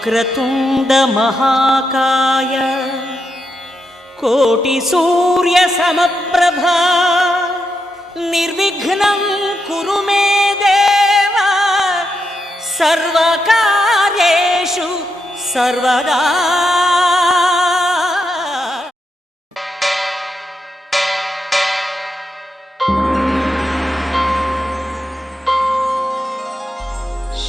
వక్రతుండ మహాకాయ కోటి సూర్య సమప్రభా నిర్విఘ్నం కురు మే దేవ సర్వకార్యేషు సర్వదా.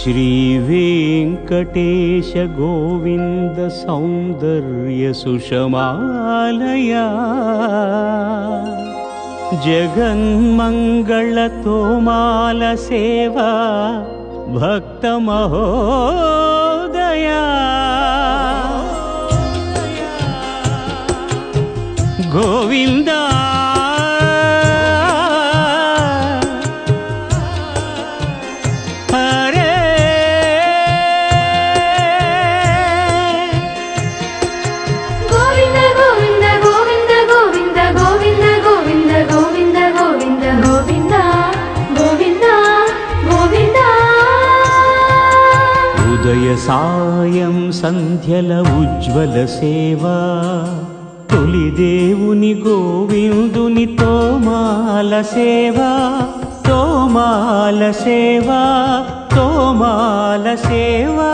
श्री वेंकटेश गोविंद सौंदर्य सुषमालया जगन्मंगल तोमाल सेवा भक्त महोदया गोविंदा సాయం సంధ్యల ఉజ్వల సేవా తొలి దేవుని గోవిందుని తోమాల సేవా తోమాల సేవా తోమాల సేవా.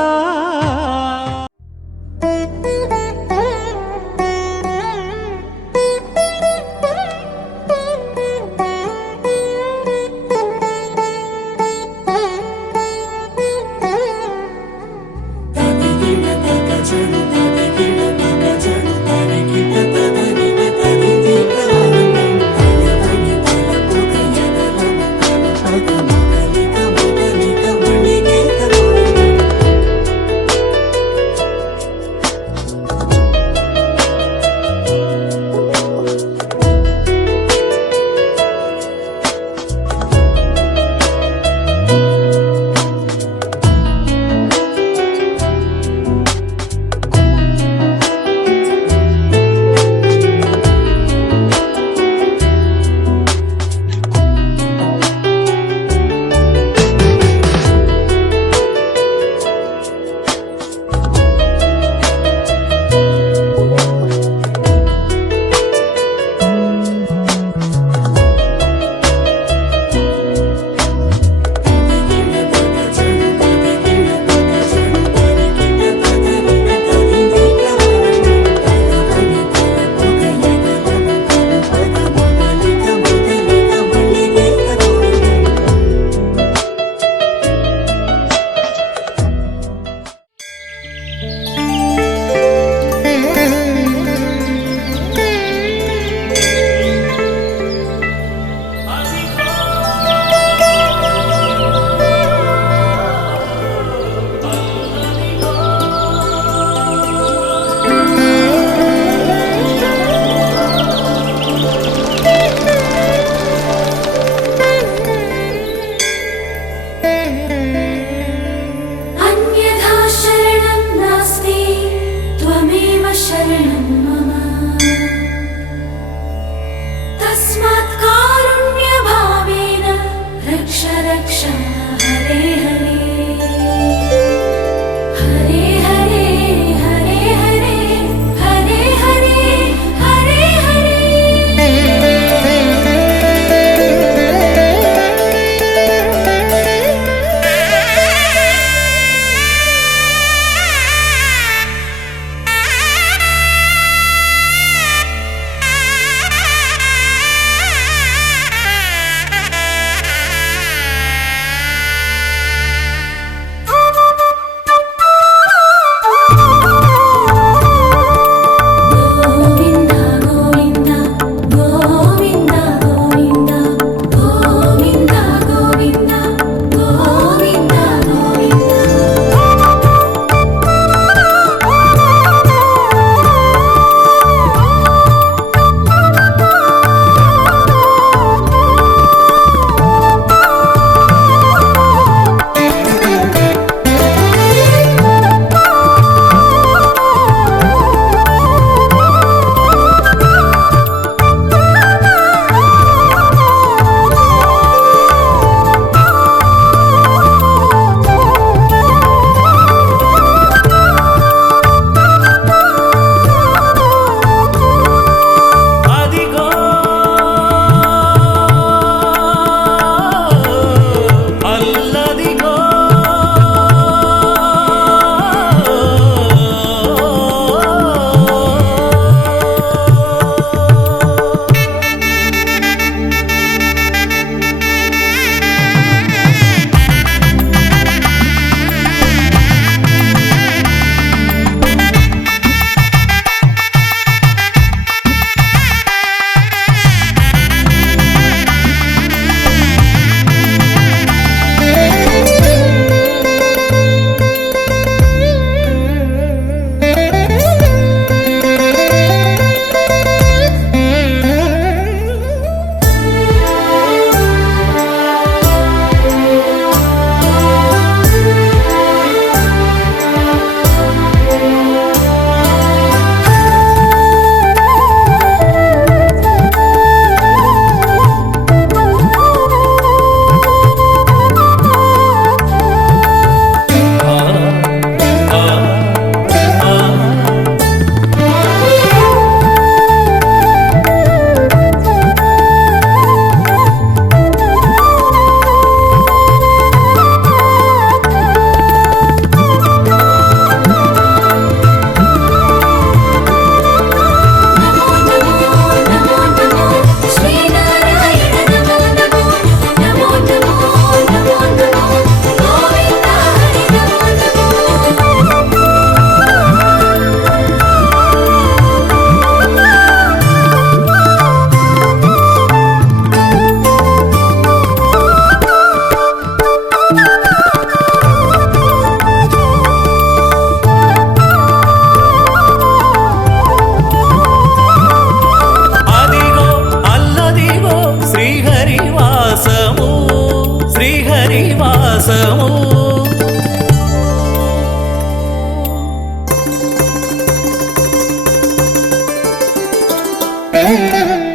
Nam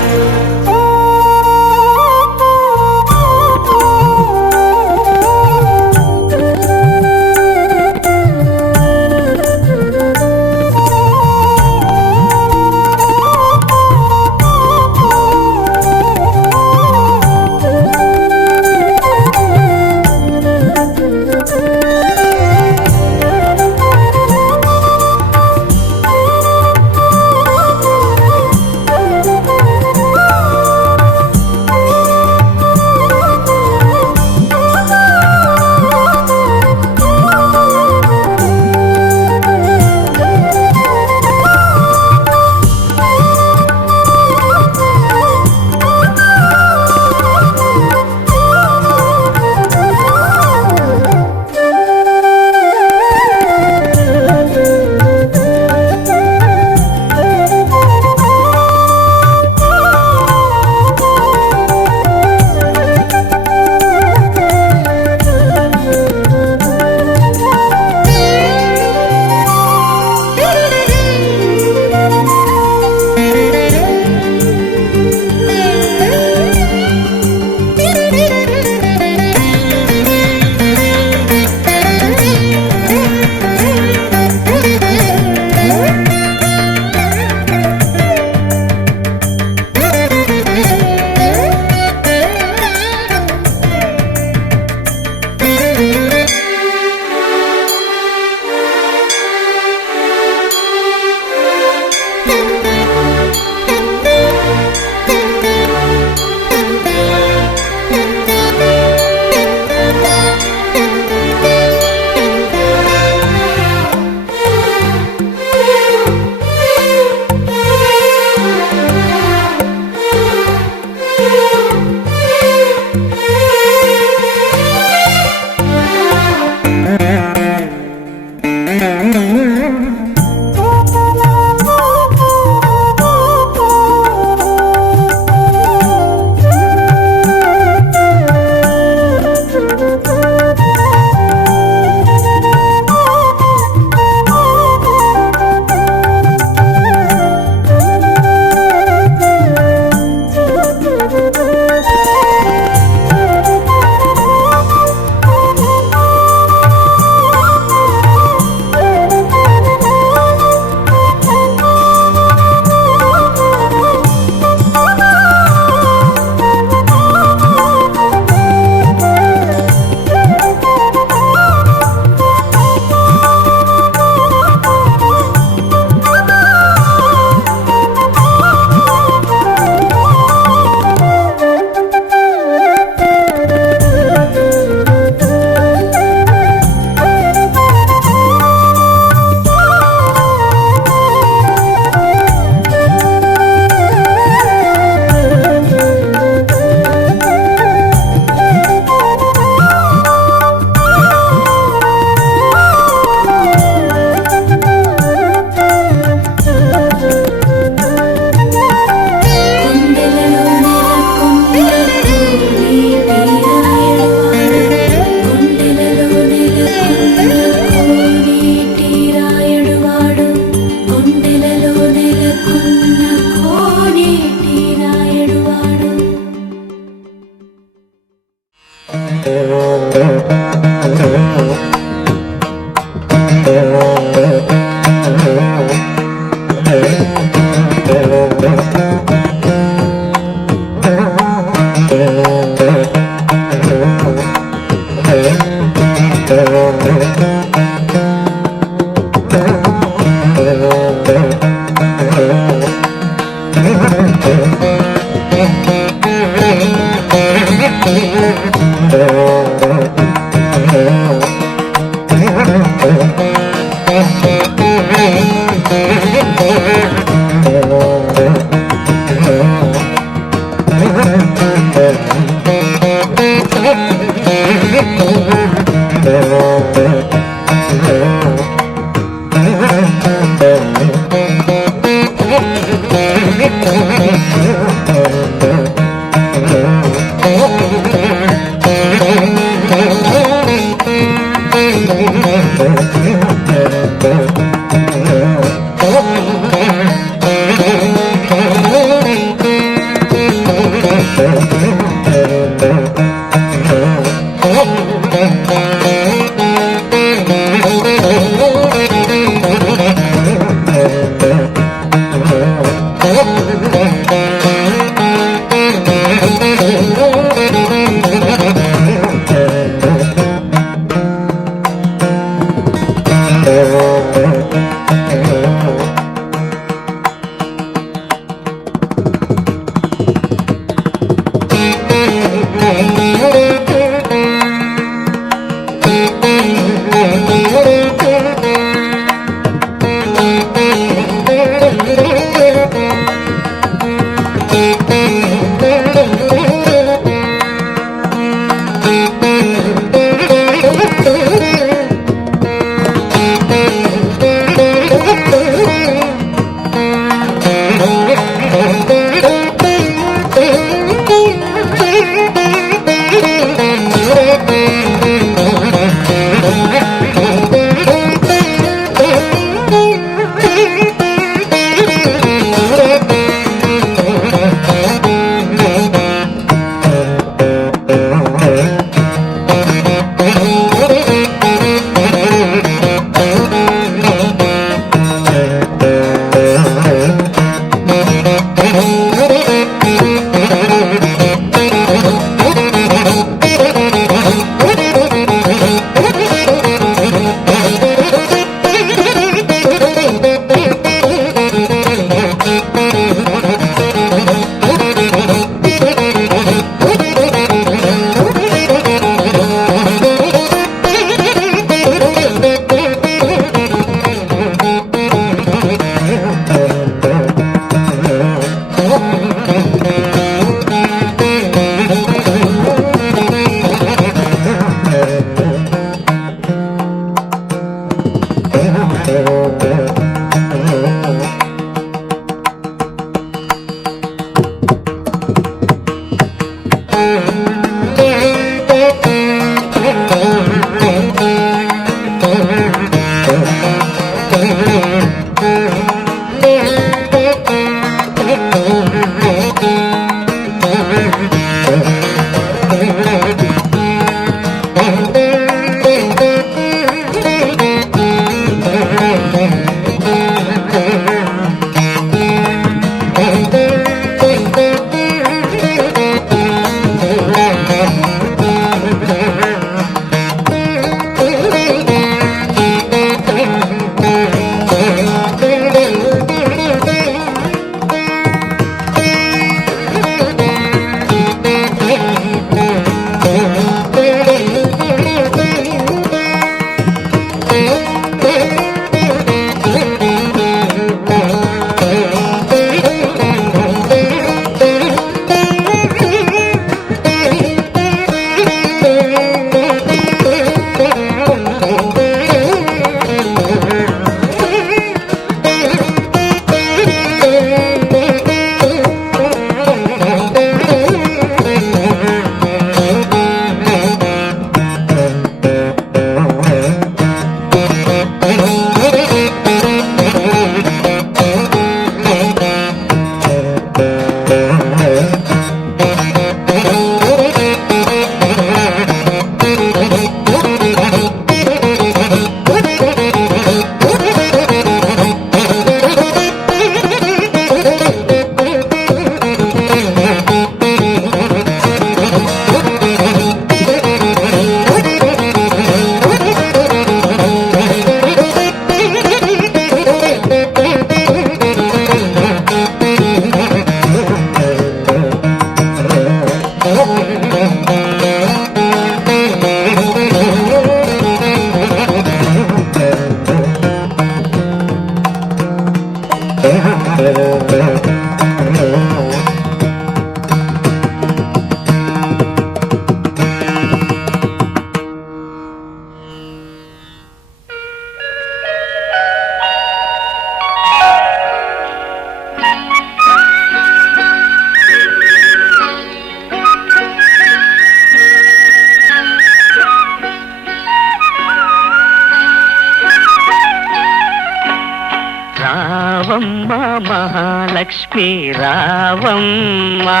మహాలక్ష్మి రావమ్మా,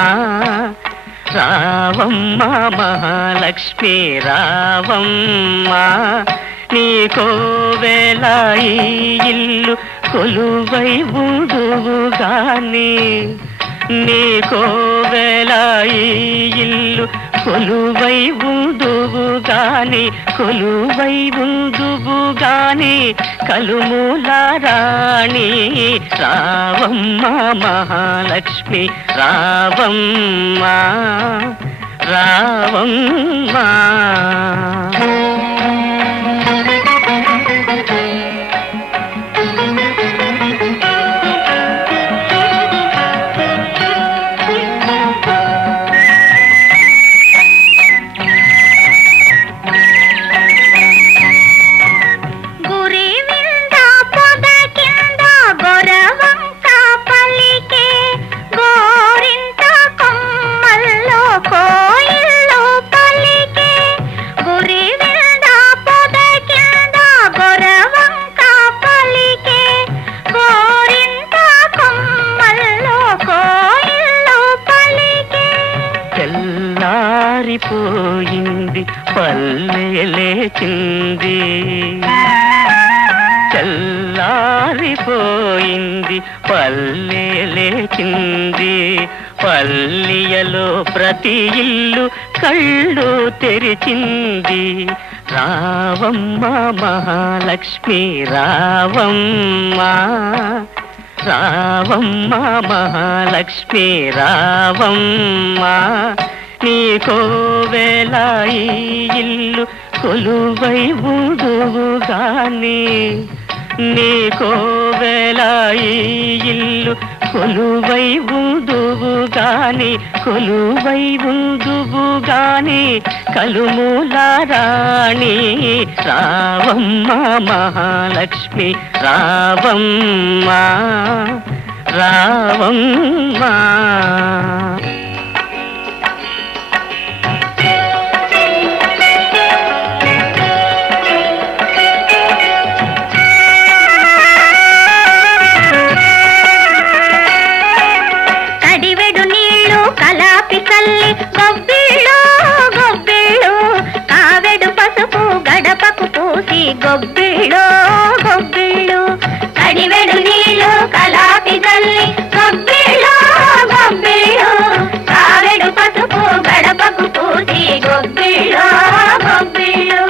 రావమ్మా మహాలక్ష్మి రావమ్మా, నీకోవేళ ఈ ఇల్లు కొలువై ఉందువుగాని, నీకోవేళ ఈ ఇల్లు కొలువై ఉందువుగాని, కొలువై ఉందువుగాని కలుమూల రాణి రావమ్మా మహాలక్ష్మి రావమ్మా, రావమ్మా. తెల్లారిపోయింది పల్లె లేచింది, తెల్లారిపోయింది పల్లె లేచింది, పల్లియలో ప్రతి ఇల్లు కళ్ళు తెరిచింది, రావమ్మా మహాలక్ష్మి రావమ్మా, రావమ్మా మహాలక్ష్మి రావమ్మా, నీకోవేళ ఈ ఇల్లు కొలువై ఉందువుగాని, నీకోవేళ ఈ ఇల్లు కొలువై ఉందువుగాని, కొలువై ఉందువుగాని కలుమూల రాణి రావమ్మా మహాలక్ష్మి రావమ్మా, రావమ్మా. గొబ్బిళ్ళు గొబ్బిళ్ళు కడివెడు నీళ్ళు కలాపి తల్లి, గొబ్బిళ్ళు గొబ్బిళ్ళు కావెడు పసుపు గడపకు పూసి, గొబ్బిళ్ళు గొబ్బిళ్ళు.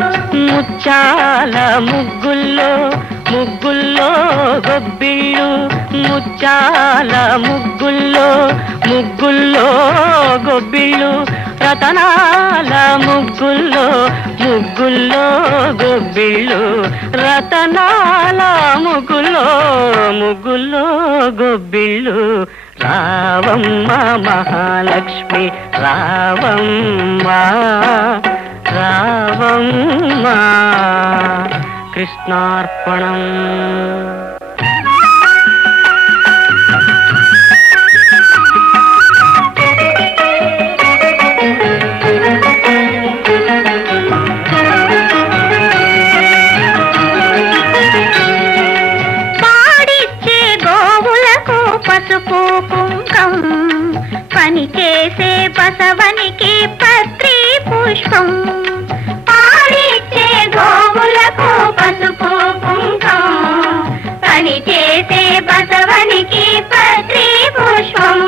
ముచ్చాల ముగ్గుల్లో ముగ్గుల్లో గొబ్బిళ్ళు, ముచ్చాల ముగ్గుల్లో ముగ్గుల్లో గొబ్బిళ్ళు, రతనాల ముగ్గుల్లో ముగ్గుల్లో గొబ్బిళ్ళు, రతనాల ముగ్గుల్లో ముగ్గుల్లో గొబ్బిళ్ళు, రావమ్మా మహాలక్ష్మి రావమ్మా, రావమ్మా. కృష్ణార్పణం. పసుపు కుంకం పని చేసే బసవనికి పత్రి పుష్పం, పాడిచ్చే గోవులకు పసుపు కుంకం పని చేసే బసవనికి పత్రి పుష్పం.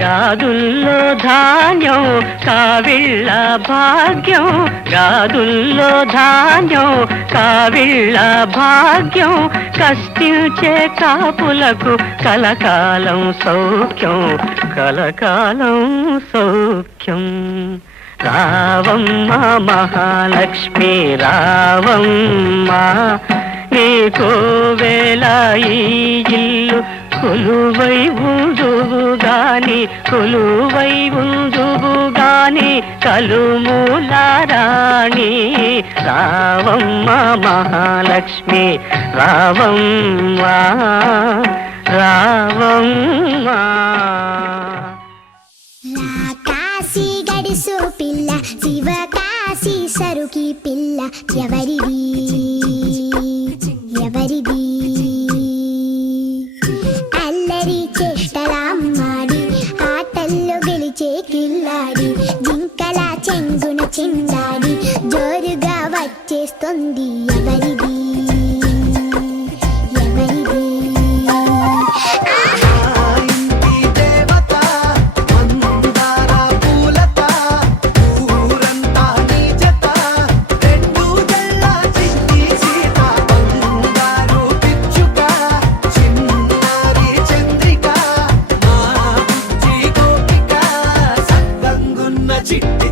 గాదుల్లో ధాన్యం కావిళ్ళ భాగ్యం, గాదుల్లో ధాన్యం కావిళ్ళ భాగ్యం, కష్టించే కాపులకు కలకాలం సౌఖ్యం, కలకాలం సౌఖ్యం. రావమ్మా మహాలక్ష్మి రావమ్మా, నీకోవేళ ఈ ఇల్లు కొలువై ఉందువుగాని, కొలువై ఉందువుగాని కలుమూల రాణి రావమ్మా మహాలక్ష్మి రావమ్మా, రావమ్మా. కాశీ గడిసు పిల్ల శివకాశి సరుకి పిల్ల ఎవరిది ఎవరిది అల్ల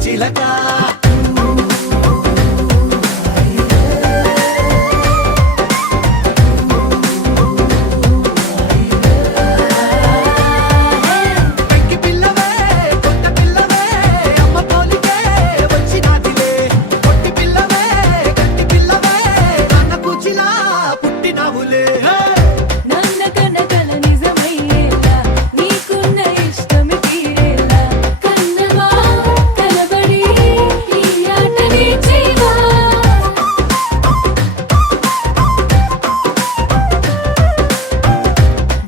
చిలక పెంకి పిల్లవే కొత్త పిల్లవే అమ్మ పోలికే వచ్చినాదిలే కొట్టి పిల్లవే గట్టి పిల్లవే నాన్న కూచిలా పుట్టినావులే నన్న కనకల నిజమయ్యేలా నీకున్న ఇష్టమి తీరేలా కన్నవా కలబడి ఈ ఆటని చేయవా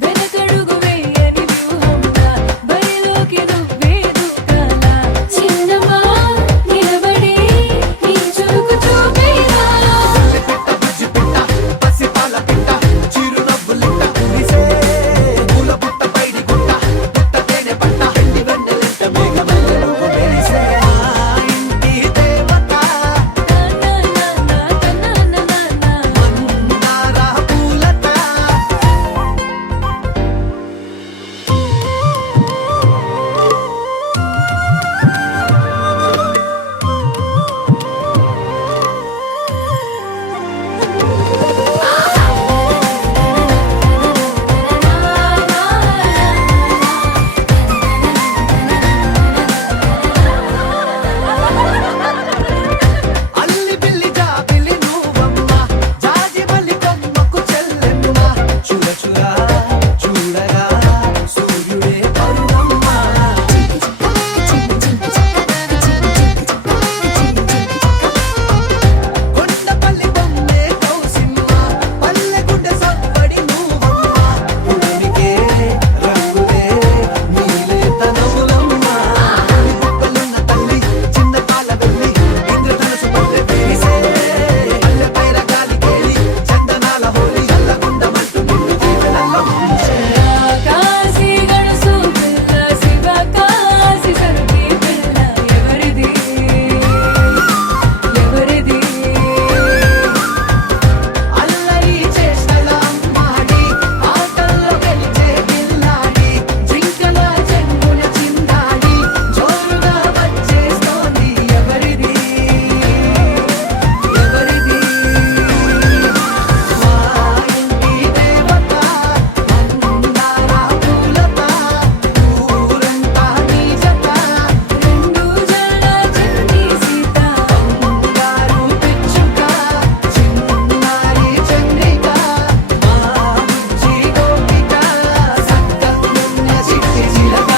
వెనకడుగు వేయని వ్యూహంలా బరిలోకి నువ్వే దూకాలా చిన్నవా నిలబడి నీ చురుకు చూపేలా పిట్ట బుజ్జి పిట్ట పసిపాల పిట్ట చిరునవ్వులిట్ట కురిసే పూల పుట్ట పైడి గుట్ట పుట్ట తేనె పట్ట ఎండి వెన్నెలిట్ట మేఘమల్లె నువ్వు మెరిసే మా ఇంటి దేవత మందార పూలత అల్లి బిల్లి జాబిలి నువ్వమ్మ జాజి మల్లి కొమ్మకు చెల్లెమ్మ చూడ చూడ చూడగా సూర్యుడే పరువమ్మ కొండపల్లి బొమ్మే కౌసిమ్మ పల్లె గుండె సవ్వడి నువ్వమ్మ పులికే రంగులే నీలే తనములమ్మ కుప్పలున్న తల్లి చిన్న పాల వెళ్ళి ఇంద్రధనుసు పల్లె వేసే పల్లె పైర గాలి కేలి చందనాల హోలీ చల్లగుండమంటూ నిన్ను జీవనల్ల ముంచే కాశీ గడుసు పిల్ల శివ కాశీ సరుకి పిల్ల ఎవరిది ఎవరిది అల్లరి చేష్టల అమ్మాడి ఆటల్లో గెలిచే గిల్లాడి జింకల చెంగున చిందాడి జోరుగా వచ్చేస్తోంది ఎవరిది ఎవరిది మా ఇంటి దేవత మందార పూలత ఊరంతా నీ జత రెండు జడ చండి సీత బంగారు పిచ్చుక చిన్నారి చంద్రిక మా బుజ్జి గోపిక సక్కనున్న చిట్టి చిలక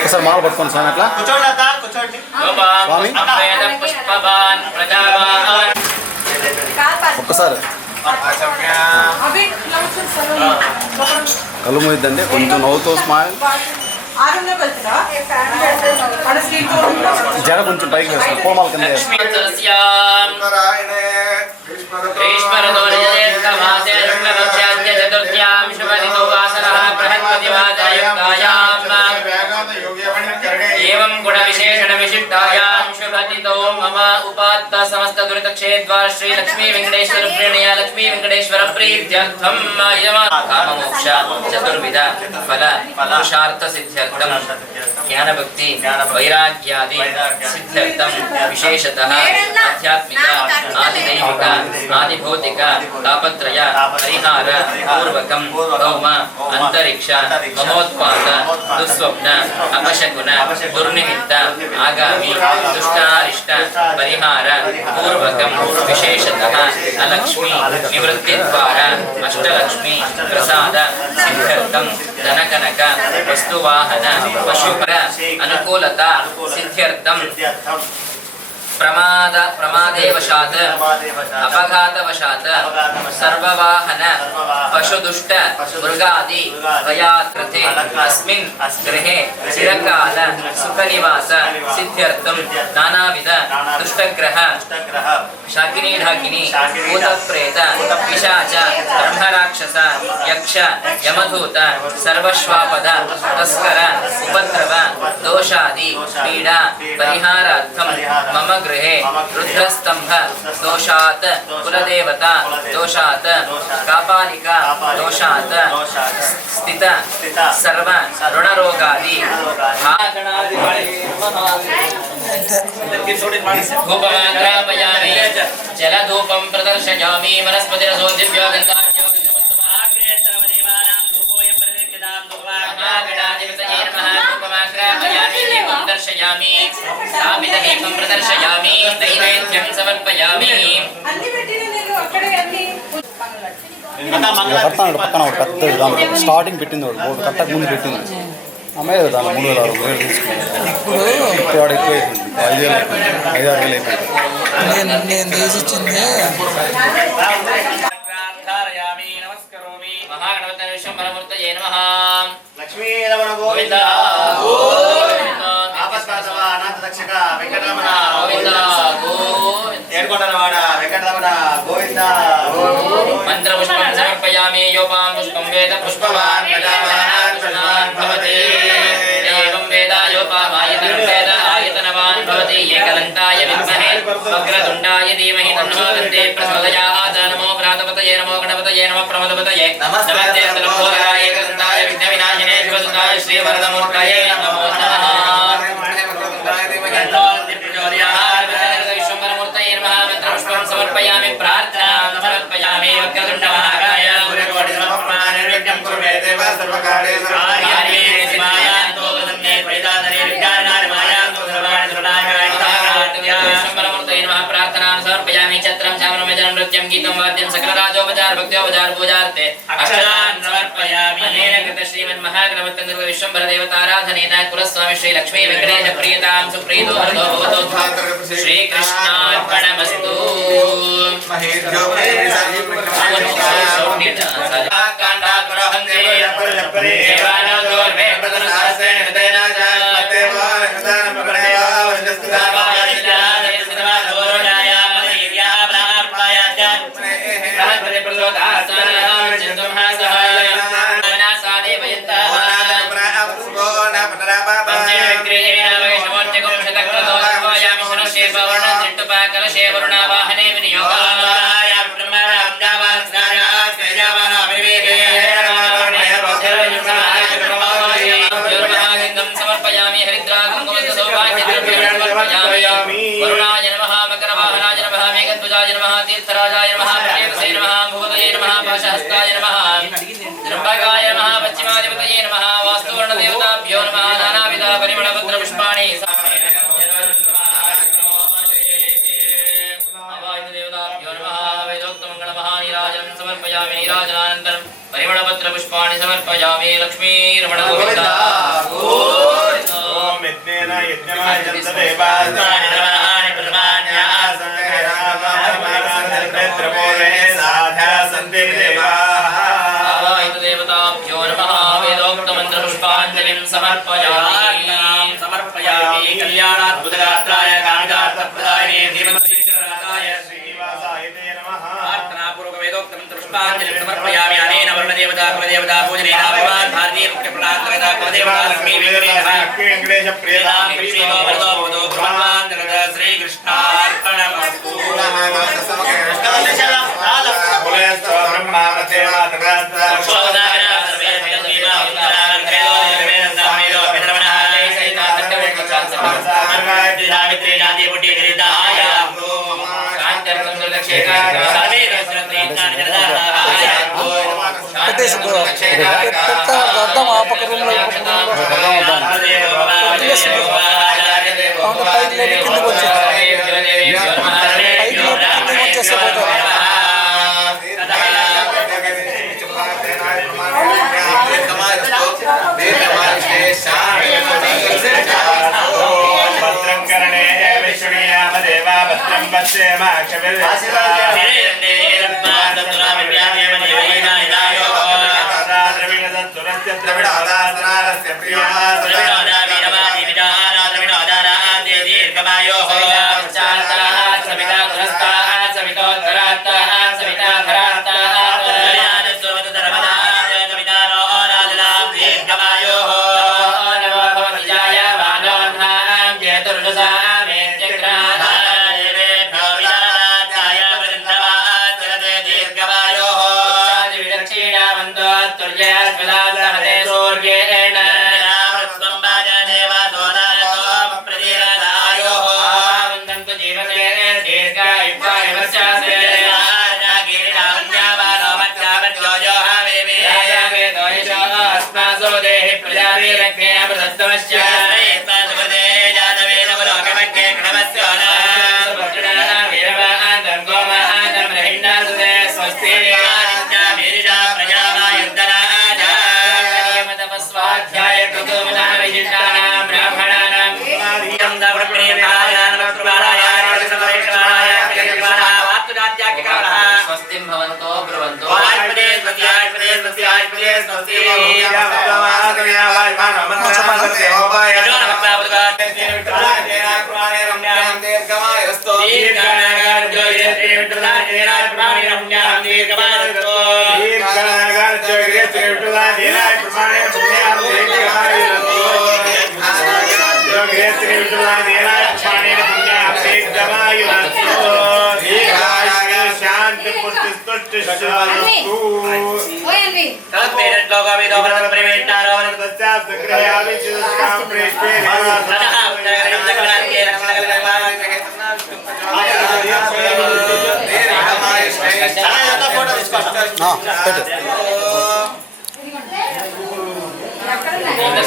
ఒకసారి మాల పట్టుకోండి స్వామి అట్లా స్వామి ఒక్కసారి కళ్ళు మూయిద్దండి కొంచెం నవ్వుతూ స్మైల్ జర కొంచెం పైకి వేస్తాను కోమాల కింద వేస్తాను एवं गुण विशेषण विशिष्टायां शुभतितो मम उपात्त समस्त दुरित क्षेद्वार श्री लक्ष्मी वेंकटेश्वर प्रणया लक्ष्मी वेंकटेश्वर प्रीत्यर्थम काममोक्ष चतुर्विध फल पुरुषार्थ सिद्ध्यर्थम ज्ञान भक्ति वैराग्यादि सिद्ध्यर्थम विशेषतः आध्यात्मिक आदिदैविक आदिभौतिक तापत्रय परिहार पूर्वकं भौम अंतरिक्ष ममोत्पाद दुस्वप्न अपशकुन दुर्निमित्त आगामी दुष्टारिष्ट परिहार पूर्वकं विशेषतः अलक्ष्मी निवृत्ति द्वारा अष्टलक्ष्मी प्रसाद सिद्ध्यर्थं धनकनक वस्तुवाहन पशुपर अनुकूलता सिद्ध्यर्थं प्रमादेवशात् अपघातवशात् सर्ववाहन पशुदुष्ट मृगादि भयाकृते अस्मिन् गृहे चिरकाल सुखनिवास सिद्ध्यर्थं नानाविध दुष्टग्रह शाकिनी ढाकिनी भूतप्रेत पिशाच ब्रह्मराक्षस यक्ष यमधूत सर्वश्वापद तस्कर उपद्रव दोषादि पीडा परिहारार्थं मम गृहे रुद्रस्तंभ दोषात् कुलदेवता दोषात् कापालिका दोषात् स्थित सर्व ऋणरोगादि धूपमाग्रापयामि जलधूपं प्रदर्शयामि वनस्पतिरसो दिव्यो गन्धाढ्यो दर्शयामि स्थापितदीपं प्रदर्शयामि नैवेद्यं समर्पयामि కడతాడు పక్కన ఒకటి పెద్దది దాంట్లో స్టార్టింగ్ పెట్టింది ఒకటి కట్టక ముందు పెట్టింది అమ్మాయి కదా దాంట్లో 3,600 తీసుకున్నాను ఇప్పుడు వాడు ఎక్కువ అయిపోయింది 5,000 5,6 వేలు అయిపోయింది నేను తీసి ఇచ్చింది నమస్కరోమి మహాగణపతి విశ్వంబరమూర్తయే నమః లక్ష్మీ రమణ గోవింద ఆపస్కాశవ అనాథ రక్షక వెంకటరమణ గోవింద గోవింద ఏడుకొండలవాడ వెంకటరమణ గోవింద మంత్ర పుష్పం సమర్పయామి యోపాం పుష్పం వేద పుష్పవాన్ ప్రజావాన్ భవతి ఏవం వేద యోపామాయతనం వేద ఆయతనవాన్ భవతి ఏకదంతాయ విద్మహే వక్రతుండాయ ధీమహి తన్నో దంతే ప్రచోదయాత్ నమో భ్రాతపతయే నమో గణపతయే నమో ప్రమదపతయే నమస్తే లంబోదరాయ ఏకదంతాయ విఘ్న వినాశినే శివసుతాయ శ్రీ వరదమూర్తయే నమో నమః విశ్వంబరమూర్తయే నమః మంత్ర పుష్పం సమర్పయామి ప్రార్థనాం సమర్పయామి వక్రతుండ మహాకాయ గురుకోటి సమర్పణ నిర్విఘ్నం కురుమే దేవ సర్వకార్యేషు కార్యే శివాయాంతో వదన్నే పరిదాననే విజ్ఞానాని మాయాంతో సర్వాణి సర్వనాయకాయ విశ్వంబరమూర్తయే నమః ప్రార్థనాం సమర్పయామి ఛత్రం చామరమజనం నృత్యం గీతం వాద్యం సకలరాజోపచార భక్త్యోపచార పూజార్తే అక్షరాన్ సమర్పయామి అనేన కృత శ్రీమన్ మహాగణపతి విశ్వంబర దేవతారాధనేన కులస్వామి శ్రీ లక్ష్మీ వెంకటేశ ప్రియతాం సుప్రీతో హరతో భవతో శ్రీకృష్ణార్పణమస్తు మహేంద్రో ప్రేమసాయి వాహనే వినియోగాయ సమర్పయామి హరిద్రాగం సమర్పయామి వరుణాయ నమః మకరవాహనాయ నమః మేఘధ్వజాయ నమః తీర్థరాజాయ నమః ప్రియవసే నమః భూతయే నమః పాశహస్తాయ నమః త్రంబకాయ నమః పశ్చిమాధిపతయే నమః వాస్తువర్ణదేవతాభ్యో నమః నానావిధ పరిమళపత్ర పుష్పాణి సమర్పయామి నీరాజనానంతరం పరిమళపత్ర పుష్పాణి సమర్పయామి లక్ష్మీ రమణ గోవింద గోవింద ఓం యజ్ఞేన యజ్ఞమాయంత దేవాస్తాని నమః ప్రమాణ్యాసంగరామమానసంద్రమోరే సాధా సంతే దేవాః ఆవాహిత దేవతాభ్యో నమః వేదోక్త మంత్ర పుష్పాంజలిం సమర్పయామి वरप्रदायिने धीमन्तेन्द्रराजाय श्रीनिवासाय ते नमः प्रार्थनापूर्वक वेदोक्तं पुष्पाञ्जलिं समर्पयामि अनेन वर्णदेवता कुलदेवता पूजनेन भगवान् भारतीय मुख्यप्रणान्तकदा कुलदेवता लक्ष्मी वेंकटेश प्रियदां श्रीनो वरदो भवतो भगवान् जगदा श्रीकृष्णार्पणमस्तु ब्रह्मा मते मातृकास्ता शोदागना सर्वे देवा उन्नरान् क्रेदो निर्वेदं पितरमणः सहिता तट्टवच्चान् दिनामित्रे जाति पुटी हरिदाय शान्त्यर्थं दुर्लक्षेका सर्वे दशरथेन्द्रान् जगदाय అర్థం ఆపక రూమ్లో కిందకి వచ్చేస్తా భద్రం కరణే విశ్వయామదేవా భద్రం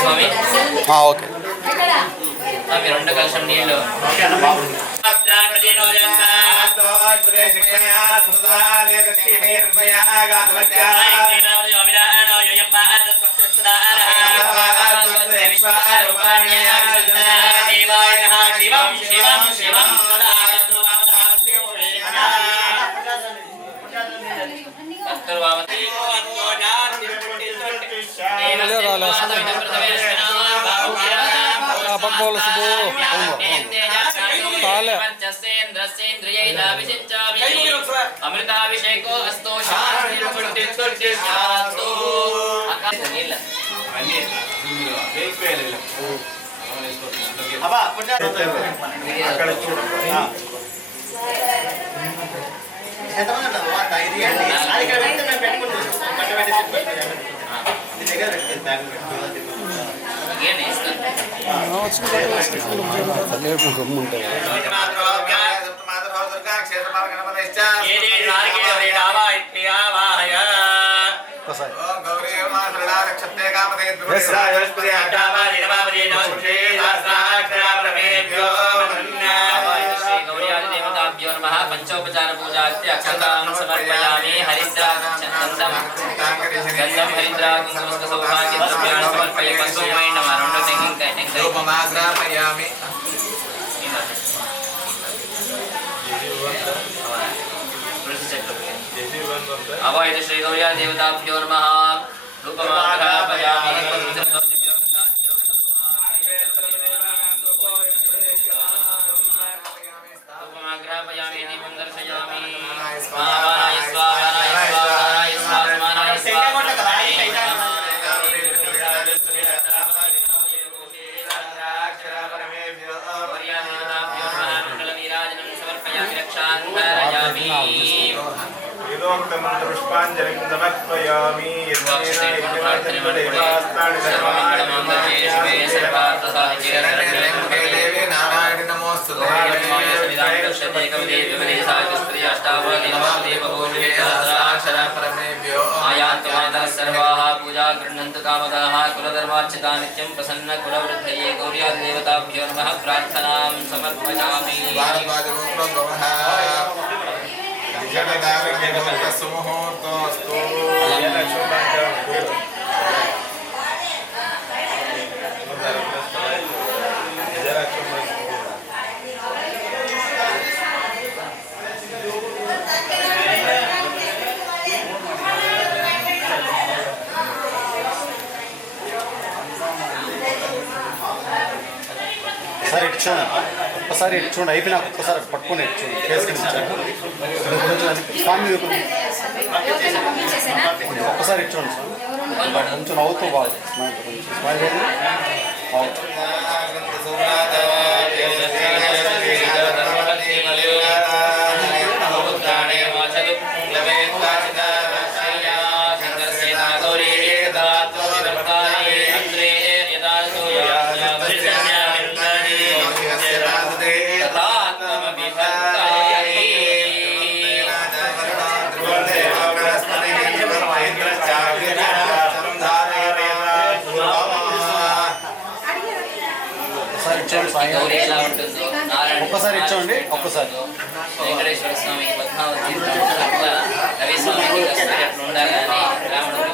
స్వామి ఓకే మీరు రెండు కలశం నీళ్ళు అమృతాభిషేకో అస్తో గమ్ముంటాయి పంచోపచార పూజా అక్షతాం సమర్పయామి హరిద్రాగంధం హరిద్రా కుంకుమ సౌభాగ్య ద్రవ్యాన్ని సమర్పయ పశుమైన రెండు తెంగామి అవాయిత శ్రీ గౌర్యా దేవతాభ్యో నమః రూపమాఘ్రాపయామి పుష్పాంజలిం సమర్పయామి నారాయణ నమోస్తుతే పూజా గృహంతు కామదాః కులధర్మార్చితా నిత్యం ప్రసన్న కులవృద్ధయే గౌర్యాదేవతాభ్యో నమః ప్రార్థనాం సమర్పయామి. సుముహూర్తోస్తు ఒకసారి ఇటు చూడండి, ఒక్కసారి ఇటు చూడండి, అయిపోయినాక ఒక్కసారి పట్టుకొని ఇటు చూడండి, ఫేస్కి ఇచ్చాను స్వామి మీద ఒక్కసారి ఇటు చూడండి సార్, కొంచెం నవ్వుతూ బాగా స్మైల్ ఒక్కసారి ఇచ్చోండి. ఒక్కసారి వెంకటేశ్వర స్వామికి పద్మావతి రవి స్వామికి అట్లా ఉండాలని రావణుడు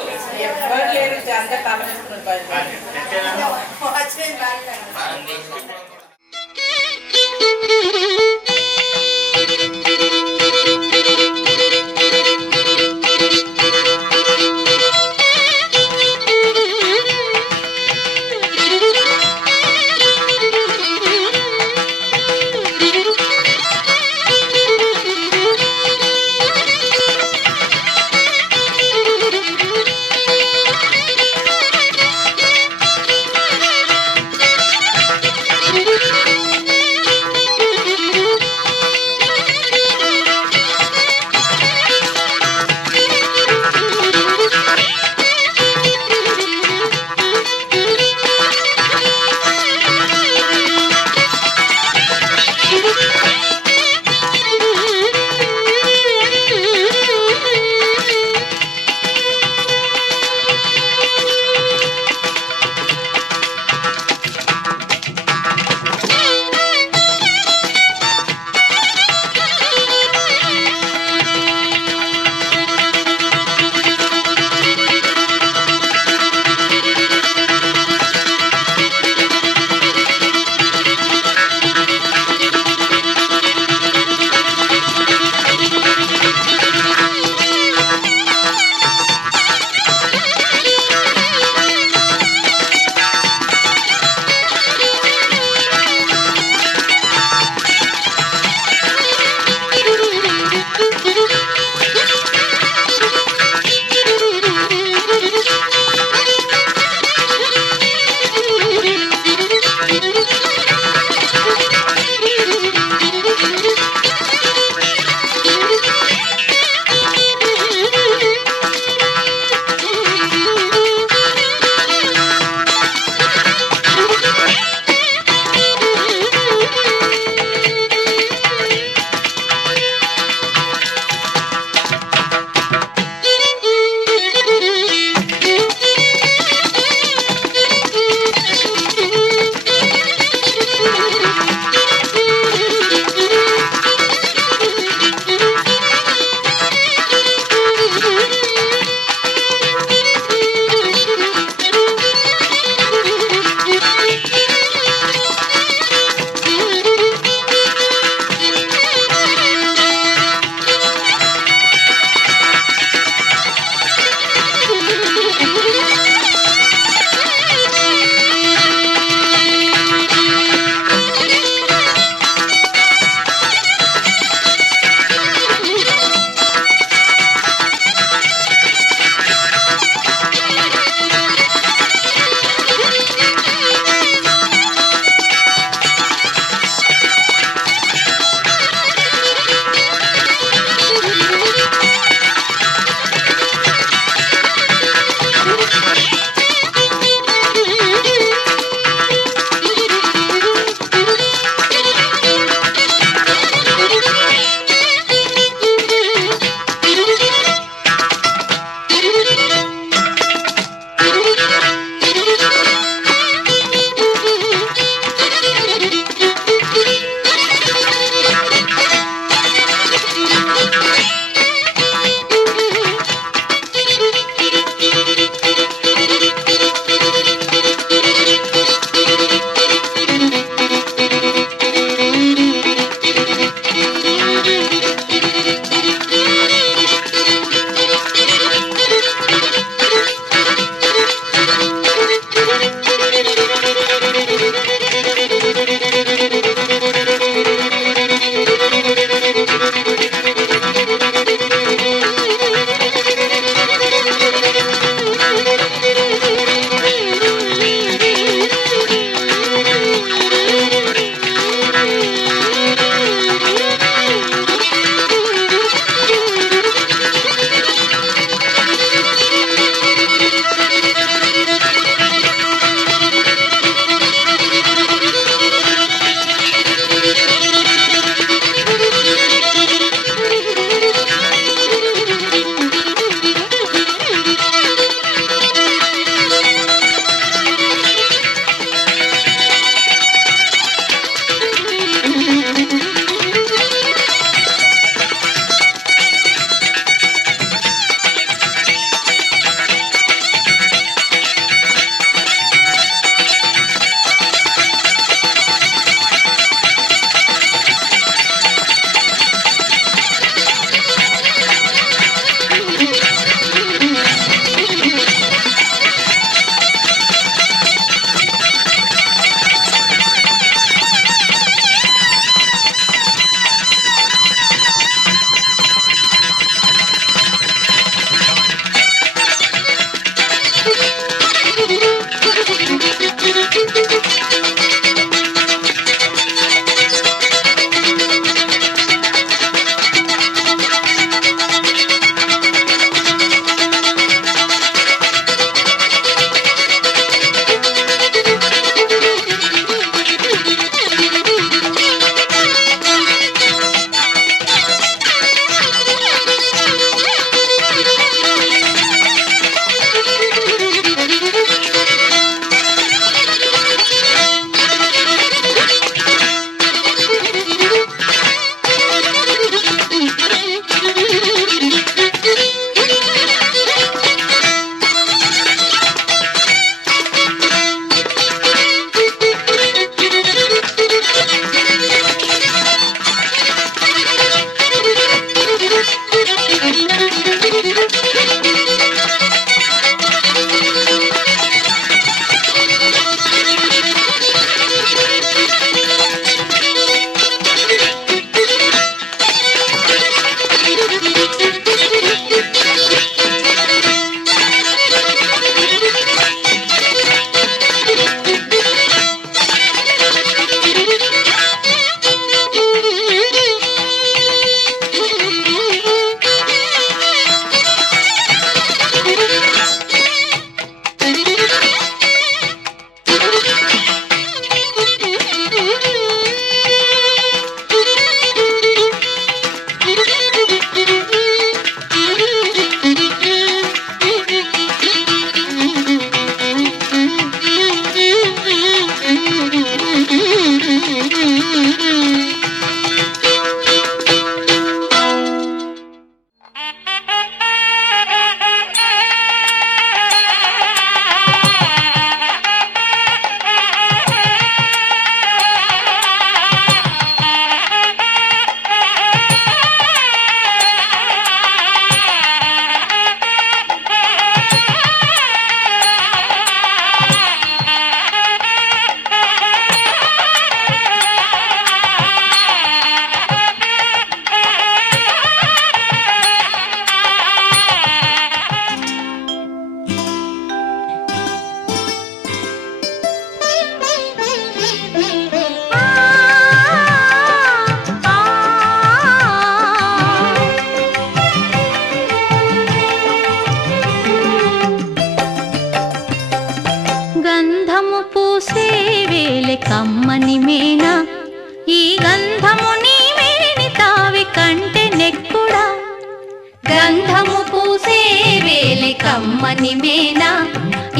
కమ్మని మేనా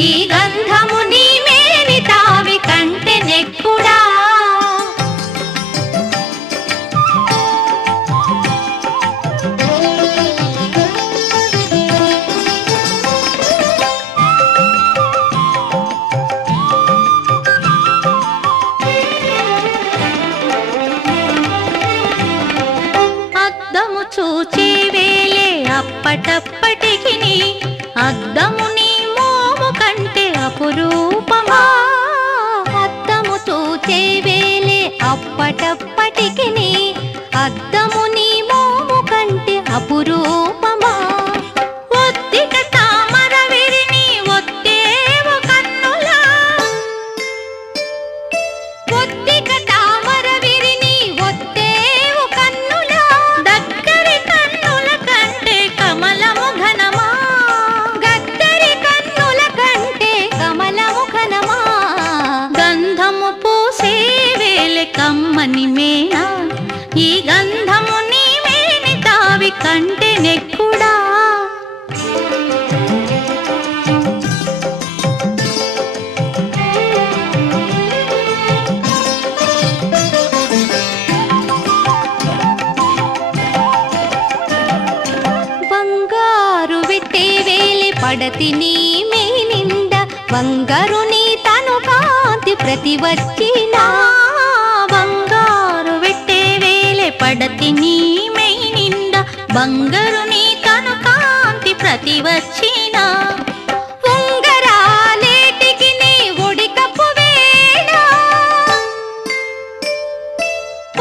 ఈ గంధము నీ మేని తావి కంటే నెక్కుడా చూచే వేలే అప్పటప్పటికి అద్దము నీ మోము కంటే అపురూపమా అద్దము చూచే వేలే అప్పటప్పటికి అద్దము నీ మోము కంటే అపురూపమా ఒత్తిక తామర విరిని ఒత్తేవు కన్నులా ఒత్తిక తామర విరిని ఒత్తేవు కన్నులా దగ్గరి కన్నుల కంటే కమలము ఘనమా గద్దరి కన్నుల కంటే కమలము ఘనమా గంధము పూసే వేలే కమ్మని మేనా ఈ గంధము నీ మేని తావి కంటే నెక్కుడా బంగారు వెట్టే వేలే పడతి నీ మేనింద బంగారు నీ తను కాంతి ప్రతి వచ్చినా బంగారు వెట్టే వేలే పడతి నీ మేనింద బంగారు నీ తను కాంతి ప్రతి వచ్చినా ఉంగరాలేటికి నీ ఒడికప్పు వేళ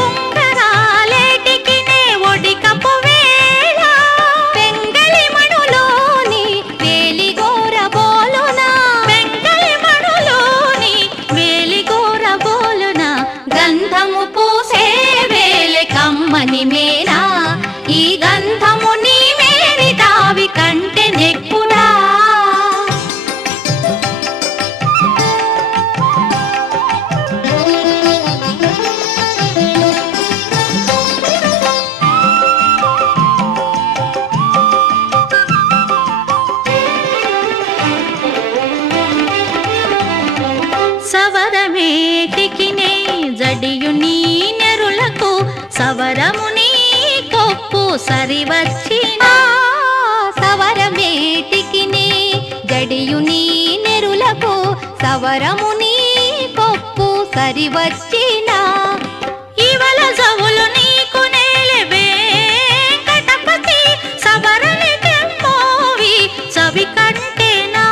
ఉంగరాలేటికి నీ ఒడికప్పు వేళ పెంగళి మణులోని వేలిగోర బోలునా పెంగళి మణులోని వేలిగోర బోలునా గంధము పూసే వేలే కమ్మని మేనా ఈ గంధము నీ మేని తావి కంటే నెక్కుడా సవరమేటికి నే జడియు నీ నెరులకు సవరము నీ కొప్పు సరివచ్చినా సవరమేటికి నే జడియు నీ నెరులకు సవరము నీ కొప్పు సరివచ్చినా ఇవల జవులు నీకు నేలే వెంకటపతి సవరని కెమ్మోవి సవి కంటేనా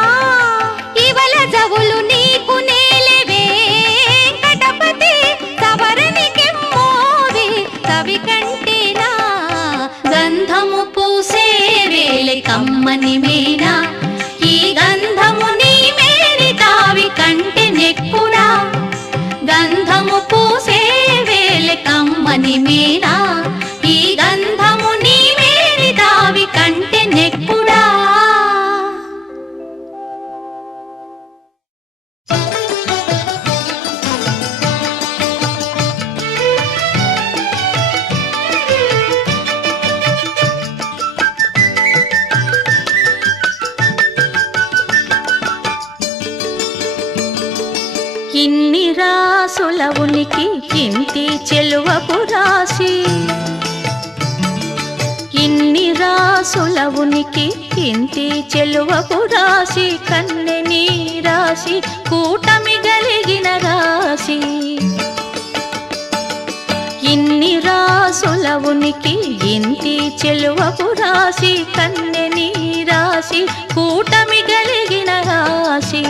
ఇవల జవులు నీకు నేలే వెంకటపతి సవరని కెమ్మోవి సవి కంటేనా గంధము పూసే వేలే కమ్మని మేనా ఈ గంధము నీ మేని తావి కంటే నెక్కుడా గంధము పూసే వేలే కమ్మని మేనా ఈ గంధము నీ మేని తావి కంటే నెక్కుడా ఇన్ని రాసుల ఉనికి ఇంటి చెలువపు రాశి ఇన్ని రాసుల ఉనికి ఇంటి చెలువపు రాశి కన్నె నీ రాశి కూటమి గలిగిన రాశి ఇన్ని రాసుల ఉనికి ఇంటి చెలువపు రాశి కన్నె నీ రాశి కూటమి గలిగిన రాశి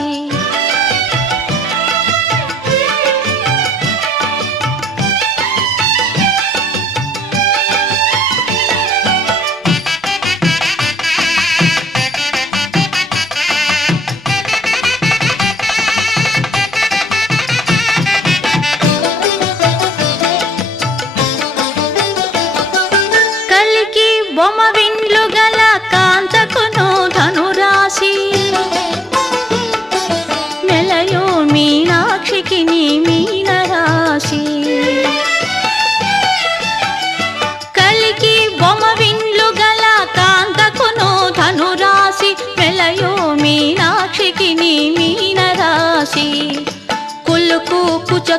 కలికి బొమ్మ విండ్లు గల కాంతకును ధనురాశి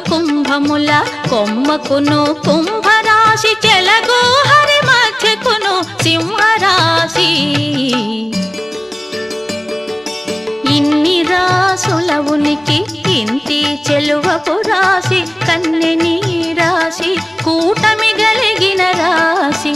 కుంభముల కొమ్మకును కుంభరాశి చెలగు హరి మధ్యకును సింహరాశి ఇన్ని రాసుల ఉనికి ఇంటి చెలువపు రాశి కన్నెని రాశి కూటమి గలిగిన రాశి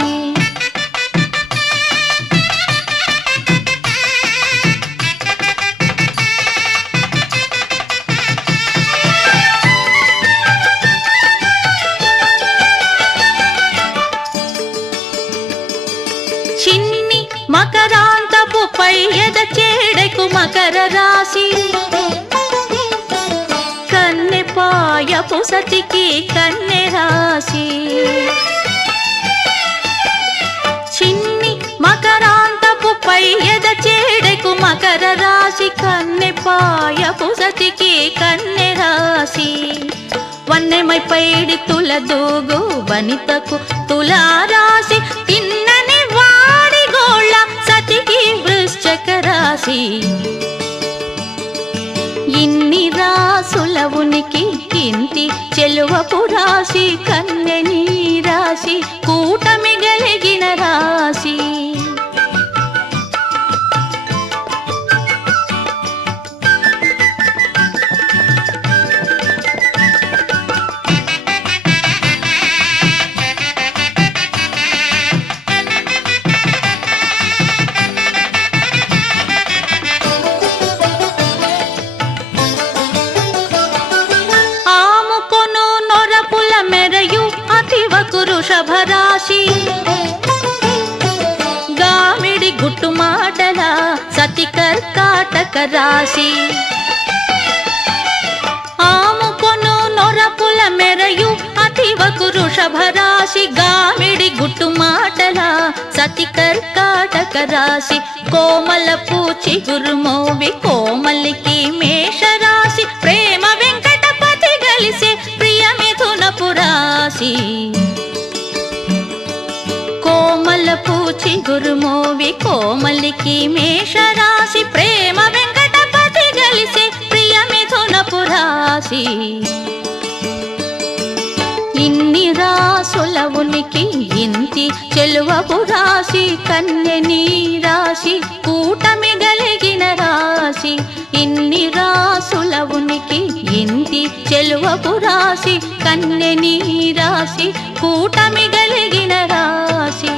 చిన్ని మకరాంతపు పై ఎద చేడకు మకర రాశి కన్నె పాయపు సతికి కన్నె రాశి చిన్ని మకరాంతపు పై ఎద చేడకు మకర రాశి కన్నె పాయపు సతికి కన్నె రాశి వన్నెమై పైడి తుల దూగు వనితకు తులారాశి తిన్నని వాడి గోళ్ళ సతికి వృశ్చక రాశి ఇన్ని రాసుల ఉనికి ఇంటి చెలువపు రాశి కన్నెని రాశి కూటమి గలిగిన రాశి వృషభరాశి గామిడి గుట్టు మాటల సతి కర్కాటక రాశి ఆముకొను నొరపుల మెరయు అతివకు వృషభరాశి గామిడి గుట్టు మాటల సతి కర్కాటక రాశి కోమల పూచి గురుమోవి కోమలికి మేషరాశి ప్రేమ వెంకటపతి గలిసే ప్రియ మిథునపు రాశి కోమల పూచి గురుమోవి కోమలికి మేషరాశి ప్రేమ వెంకటపతి గలిసే ప్రియ మిథునపు రాశి ఇన్ని రాసుల ఉనికి ఇంటి చెలువపు రాశి కన్యని రాశి కూటమి గలిగిన రాశి ఇన్ని రాసుల ఉనికి ఇంటి చెలువపు రాశి కన్యని రాశి కూటమి గలిగిన రాశి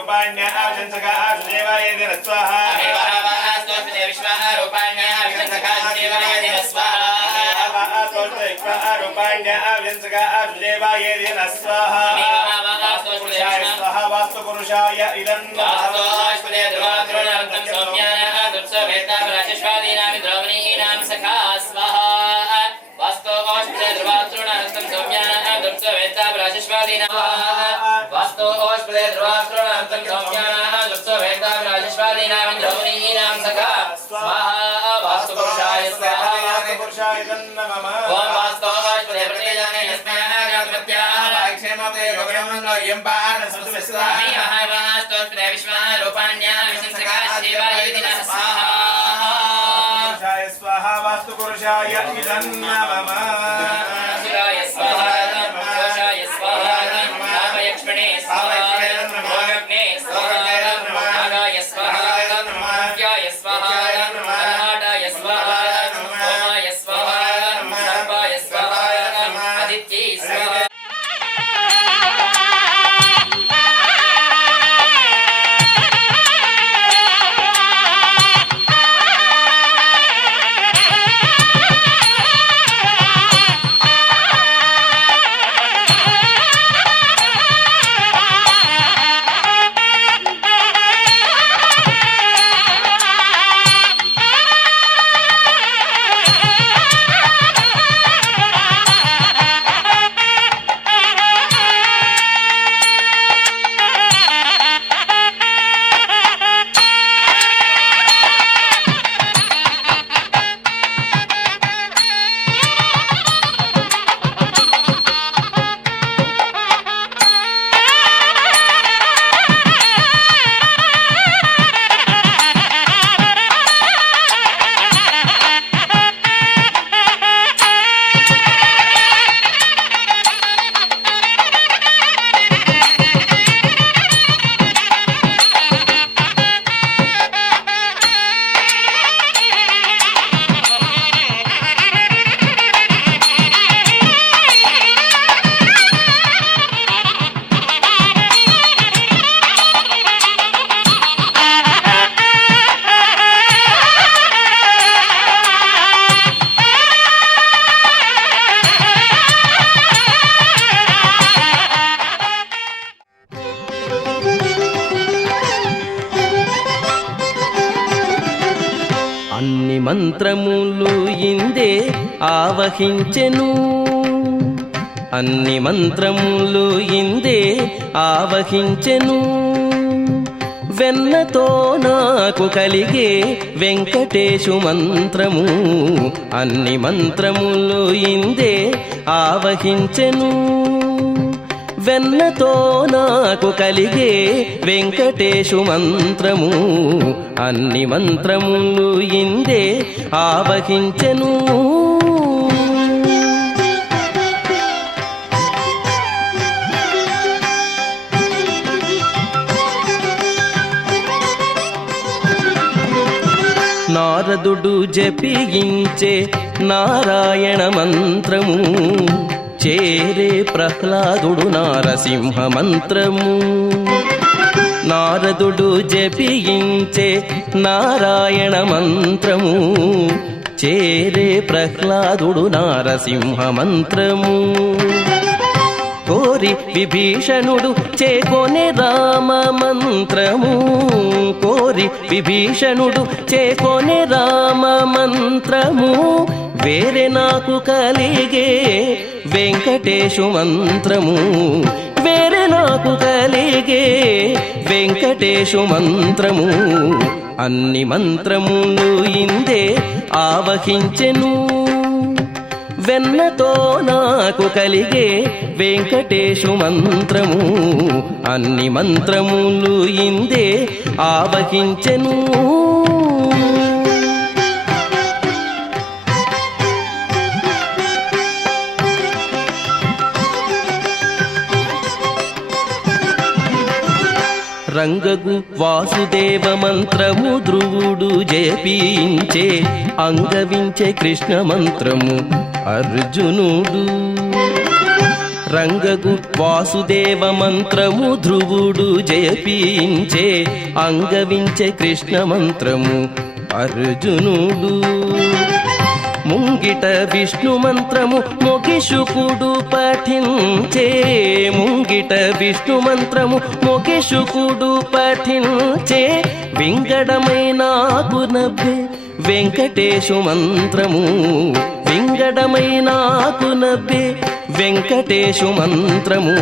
रूपाण्या వాస్తుపురుషాయ ఇదం వాస్తుపురుషాయ ఇదం నమః అన్ని మంత్రములు ఇందే ఆవహించెను, అన్ని మంత్రములు ఇందే ఆవహించెను. వెన్నతో నాకు కలిగే వెంకటేశు మంత్రము, అన్ని మంత్రములు ఇందే ఆవహించెను. వెన్నతో నాకు కలిగే వెంకటేశు మంత్రము, అన్ని మంత్రములు ఇందే ఆవహించెను. నారదుడు జపించే నారాయణ మంత్రము, చేరే ప్రహ్లాదుడు నారసింహ మంత్రము. నారదుడు జపించే నారాయణ మంత్రము, చేరే ప్రహ్లాదుడు నారసింహ మంత్రము. కోరి విభీషణుడు చేకొనే రామ మంత్రము, కోరి విభీషణుడు చేకొనే రామ మంత్రము. వేరే నాకు కలిగే వెంకటేశు మంత్రము, వేరే నాకు కలిగే వెంకటేశు మంత్రము. అన్ని మంత్రములు ఇందే ఆవహించెను. వెన్నతో నాకు కలిగే వెంకటేశు మంత్రము, అన్ని మంత్రములు ఇందే ఆవహించెను. రంగగు వాసుదేవ మంత్రము ధ్రువుడు జపించే, అంగవించే కృష్ణ మంత్రము అర్జునుడు. రంగగు వాసుదేవ మంత్రము ధ్రువుడు జపించే అంగవించే కృష్ణ మంత్రము అర్జునుడు ముంగిట విష్ణు మంత్రము మొగిషుకుడు పఠించే ముంగిట విష్ణు మంత్రము మొగిషుకుడు పఠించే వింగడమైనాకు నవ్వే వెంకటేశు మంత్రము వింగడమైనాకు నవ్వే వెంకటేశు మంత్రము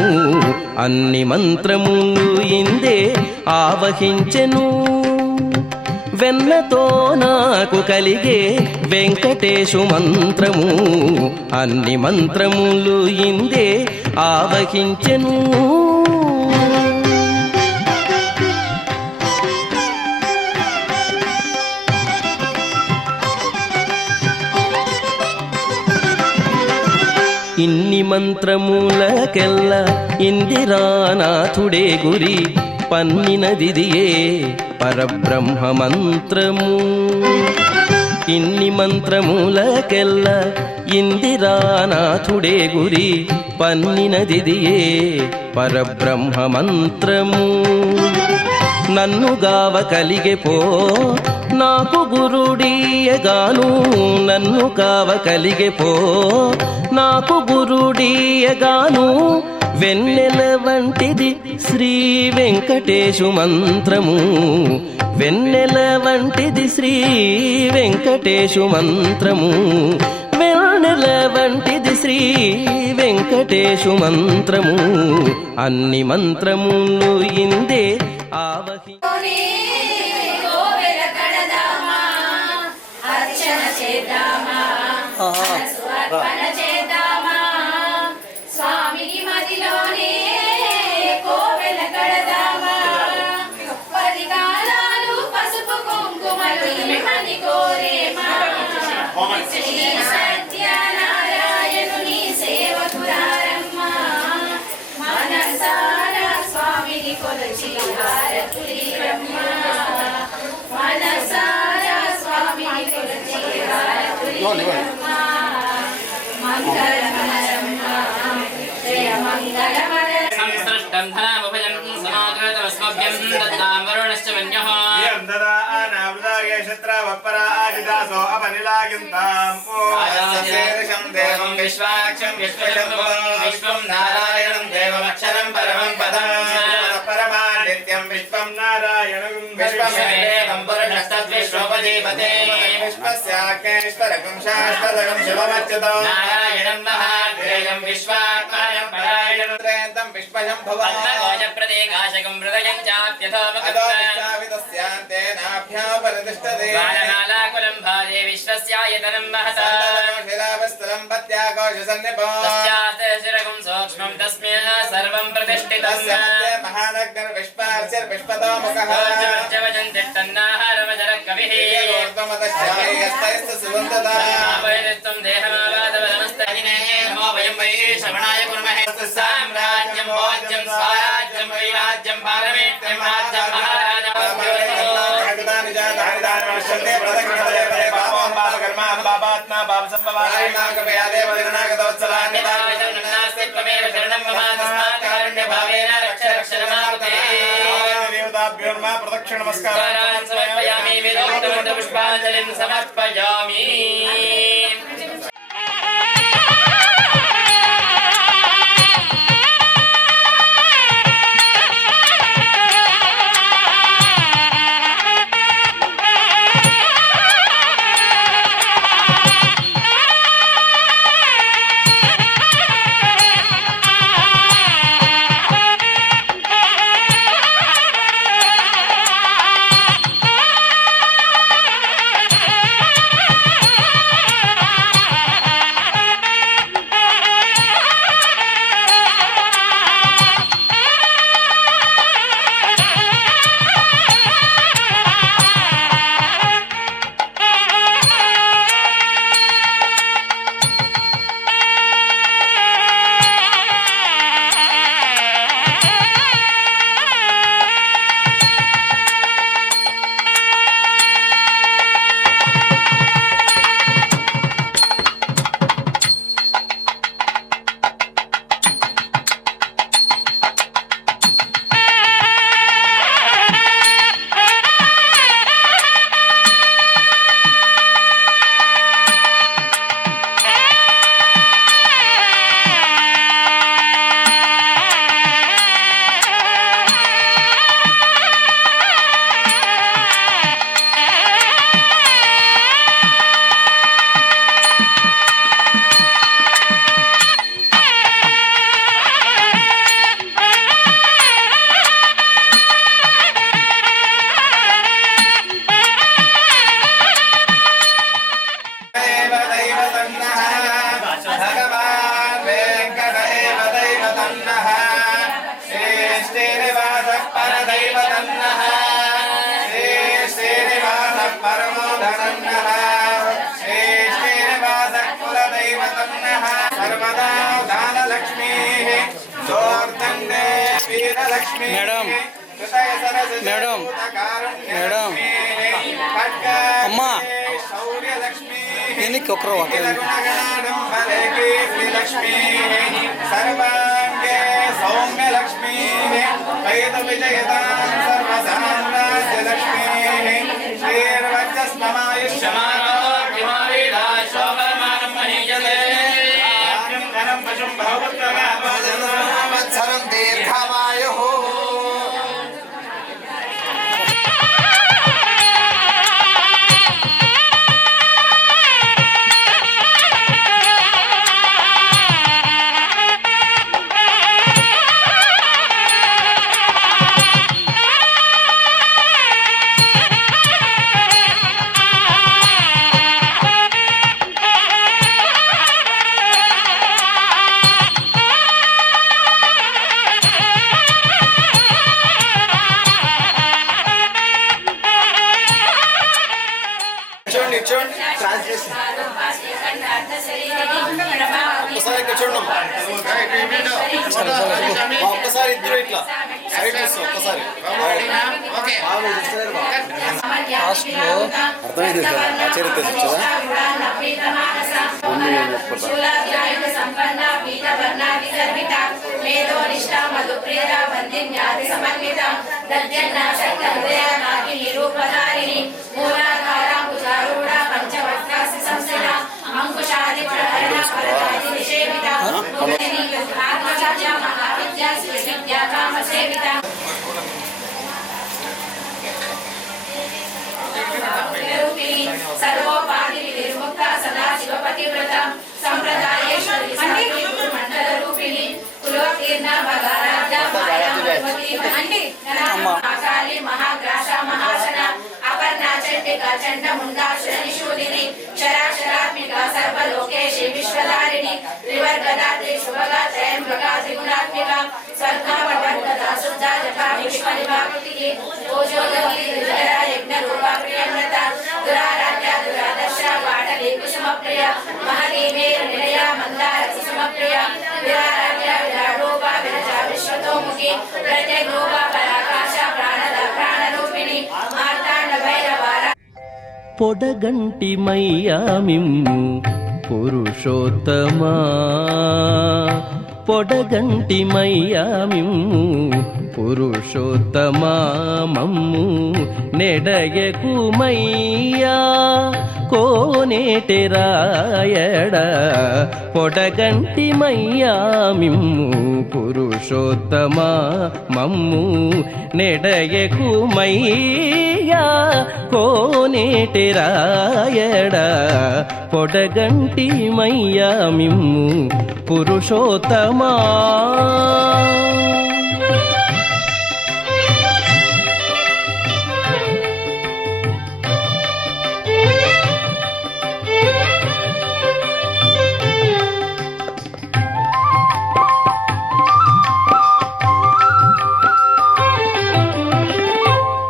అన్ని మంత్రములు ఇందే ఆవహించెను వెన్నతో నాకు కలిగే వెంకటేశు మంత్రము అన్ని మంత్రములు ఇందే ఆవహించెను ఇన్ని మంత్రములకెల్ల ఇందిరానాథుడే గురి పన్నినదిదియే పరబ్రహ్మ మంత్రము ఇన్ని మంత్రములకెల్ల ఇందిరానాథుడే గురి పన్నినదిదియే పరబ్రహ్మ మంత్రము నన్ను గావ కలిగెపో నాకు గురుడీయగాను నన్ను కావ కలిగెపో నాకు గురుడీయగాను వెన్నెల వంటిది శ్రీ వెంకటేశు మంత్రము వెన్నెల వంటిది శ్రీ వెంకటేశు మంత్రము వెన్నెల వంటిది శ్రీ వెంకటేశు మంత్రము అన్ని మంత్రములు ఇందే ఆవహి అర్చన చేద్దామా అర్పణ చేద్దామా స్వామికి మదిలోనే కోవెల కడదామా 10 కాలాలు పసుపు కుంకుమలు ఇమ్మని కోరేమా శ్రీ సత్యనారాయణుని సేవకురారమ్మా మనసారా స్వామిని కొలచి హారతులీరమ్మా మనసారా స్వామిని కొలచి హారతులీరమ్మా మంగళమరమ్మా జయ మంగళమర సంసృష్టం ధనాముభయం సమాగతమస్మభ్యం దత్తాం వరుణశ్చ మన్యః శత్రవపరాజిదాసో అపనిలాగింతాం శీర్షం దేవం విశ్వాక్షం విశ్వశంభువం విశ్వం నారాయణం దేవమక్షరం పరమం పదం పరమాదిత్యం విశ్వం నారాయణం విశ్వమేవం పురుషస్తద్విశ్వోపదీపతే విశ్వస్యాగ్నేశ్వరకం శాశ్వతకం శివమచ్యుతో నారాయణం మహాగ్రేయం విశ్వాత్మానం పరాయణం త్రేంతం విశ్వశంభువం పద్మకోశప్రదేకాశకం హృదయం చాప్యథోపతిష్టతే బాలనాలాకులం భాజే విశ్వస్యాయతనం మహతా శిలావస్థలం పత్యాకోశసన్నిపో తస్యాశిరకం సూక్ష్మం తస్మిన్ సర్వం ప్రతిష్ఠితం మహానగ్నిర్విశ్వార్చిర్విశ్వతో ముఖః జవజం తిష్టన్నాహారమజర కవిః ఆపయనిత్వం దేహమావాదవనమస్తహినే నమో వయం వై శ్రవణాయ కుర్మహే సామ్రాజ్యం భోజ్యం స్వరాజ్యం వైరాజ్యం పారమేత్యం రాజ్యం మహారాజా ప్రదక్షిణ నమస్కారం సమర్పయామి విరోధమంత పుష్పాంజలిం సమర్పయామి तन्नः श्रेष्ठेरिवासः परदैवतन्नः श्रेष्ठेरिवासः परमो धनन्नः श्रेष्ठेरिवासः कुलदैवतन्नः सर्वदा दानलक्ष्मीः जोर्दण्डे वीरलक्ष्मीः మేడం మేడం మేడం అమ్మా దీనికి ఒకరు सर्वांगे सौम्य लक्ष्मी कैत विजयतां सर्वसाम्राज्य लक्ष्मी श्रीर्वक्षस्ममायुष्यमानं दीर्घमायुः ఒక్కసారి ఇద్దరు ఇట్లా సైడ్ చూస్తాం ఒక్కసారి అర్థమైంది కదా ఆచరిత सर्वोपाधि निर्मुक्त सदा शिवपतिव्रत संप्रदायेश्वरी मंडल रूपिणी कुलोत्तीर्ण भगराज्ञा महाकाली महाग्रास महासन अपर्णा चंडिका चंड मुंडा शनिशूलिनी शराशरात्मिका सर्वलोकेशी विश्वधारिणी त्रिवर्गदा त्रिशुभगा त्रयंबका त्रिगुणात्मिका सर्ववर्गदा शुद्धा जपा विश्वनिभाकृति ओजोदवती दुर्जरा यज्ञ रूपा प्रियम्रता दुराराध्या दुरादर्शा वाटली कुसुमप्रिया महदीमेर निलया मंदार कुसुमप्रिया विराराध्या विराडोपा विरजा विश्वतोमुखी प्रत्यग्रूपा पराकाशा प्राणदा प्राणरूपिणी मार्तांड भैरवारा పొడగంటి మయ్యా మిమ్ము పురుషోత్తమా పొడగంటి మయ్యా మిమ్ము పురుషోత్తమా మమ్ము నెడయకు మయ్యా కోనేటి రాయడ పొడగంటి మయ్యా మిమ్ము పురుషోత్తమా మమ్ము నెడయకు మయ్యా కోనేటి రాయడ పొడగంటి మయ్యా మిమ్ము పురుషోత్తమా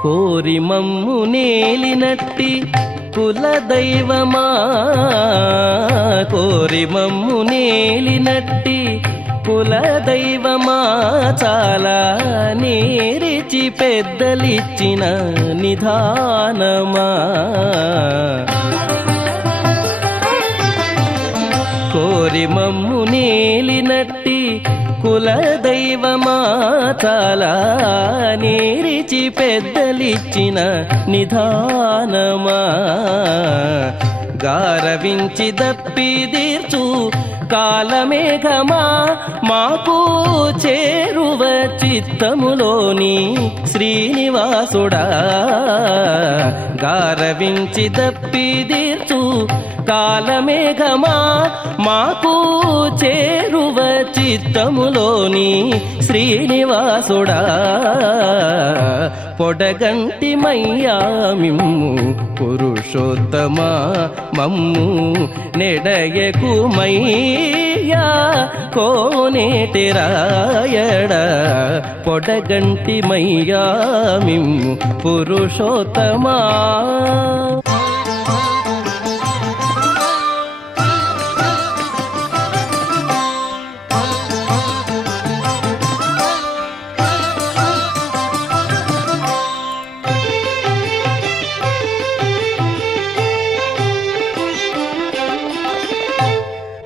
కోరి మమ్ము నేలినట్టి కులదైవమా కోరి మమ్ము నేలినట్టి కులదైవమా చాలా నేరిచి పెద్దలిచ్చిన నిధానమా కోరి మమ్ము నేలినట్టి కులదైవమా చాలా నేరిచి పెద్దలిచ్చిన నిధానమా గారవించి దప్పిదీర్చు కాలమేఘమా మాకు చేరువ చిత్తములోని శ్రీనివాసుడా గారవించి దప్పిదీర్చు కాలమేఘమా మాకు చేరువ చిత్తములోని శ్రీనివాసుడా పొడగంటి మయ్యా మిమ్ము పురుషోత్తమా మమ్ము నెడయకు మయ్యా కోనేటి రాయడ పొడగంటి మయ్యా మిమ్ము పురుషోత్తమా.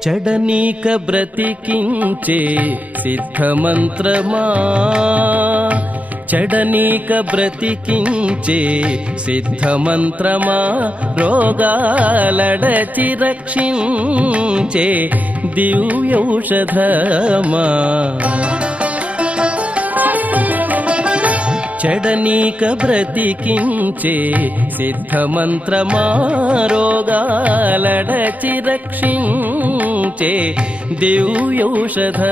చెడనీక బ్రతికించే సిద్ధమంత్రమా చెడనీక బ్రతికించే సిద్ధమంత్రమా రోగాలడచి రక్షించే దివ్యౌషధమా చెడనీక బ్రతికించే సిద్ధమంత్రమా రోగాలడచి రక్షించే దివ్యౌషధమా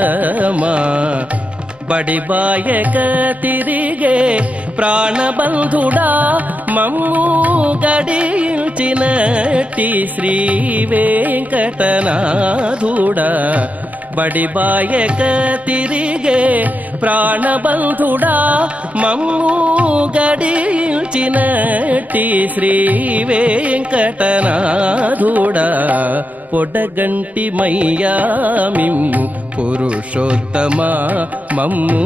బడిబాయక తిరిగే ప్రాణబంధుడా మమ్ము గడించినట్టి శ్రీ వెంకటనాథుడా బడిబాయక తిరిగే ప్రాణబంధుడా మమ్ము గడించినట్టి శ్రీ వెంకటనాథుడా పొడగంటి మయ్యా మిమ్ము పురుషోత్తమా మమ్ము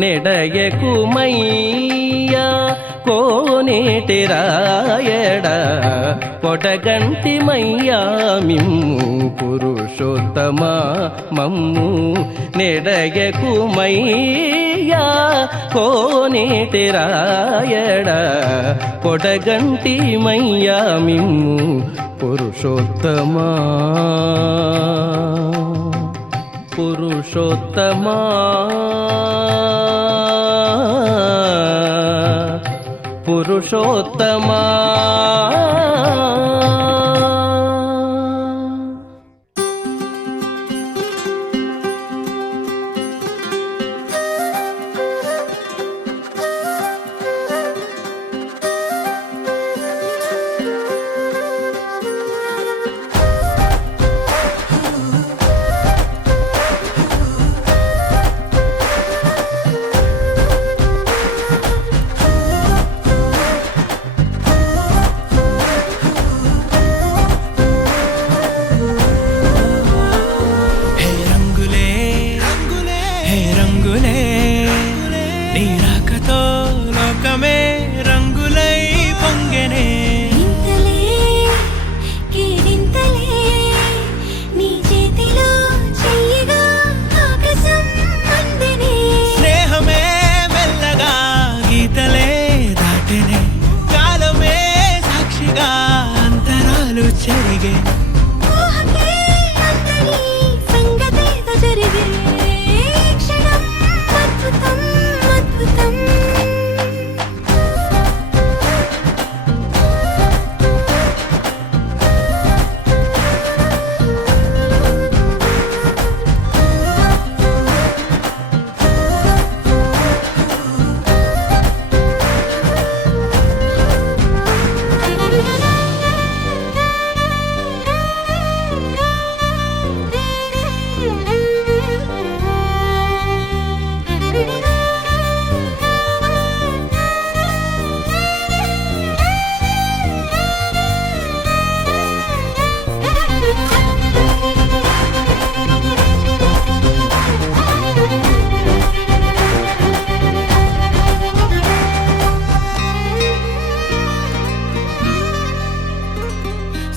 నెడయకు మయ్యా కోనేటి రాయడ పొడగంటి మయ్యా మిమ్ము పురుషోత్తమా మమ్ము నెడయకు మయ్యా కోనేటి రాయడ పొడగంటి మయ్యా మిమ్ము పురుషోత్తమా పురుషోత్తమా పురుషోత్తమా.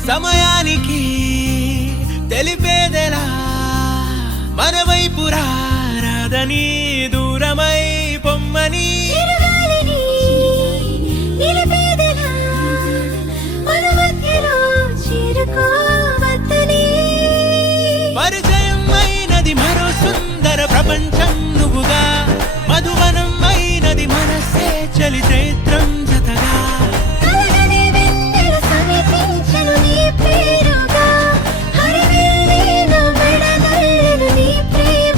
సమయానికి తెలిపేదెలా మన వైపు రాదని దూరమై పొమ్మని పరిచయం అయినది మరో సుందర ప్రపంచం నువ్వుగా మధువనం అయినది మనసే చలి చైత్రం జతగా పేరుగా హరివేలి నా మెడదల్లిను నీ ప్రేమ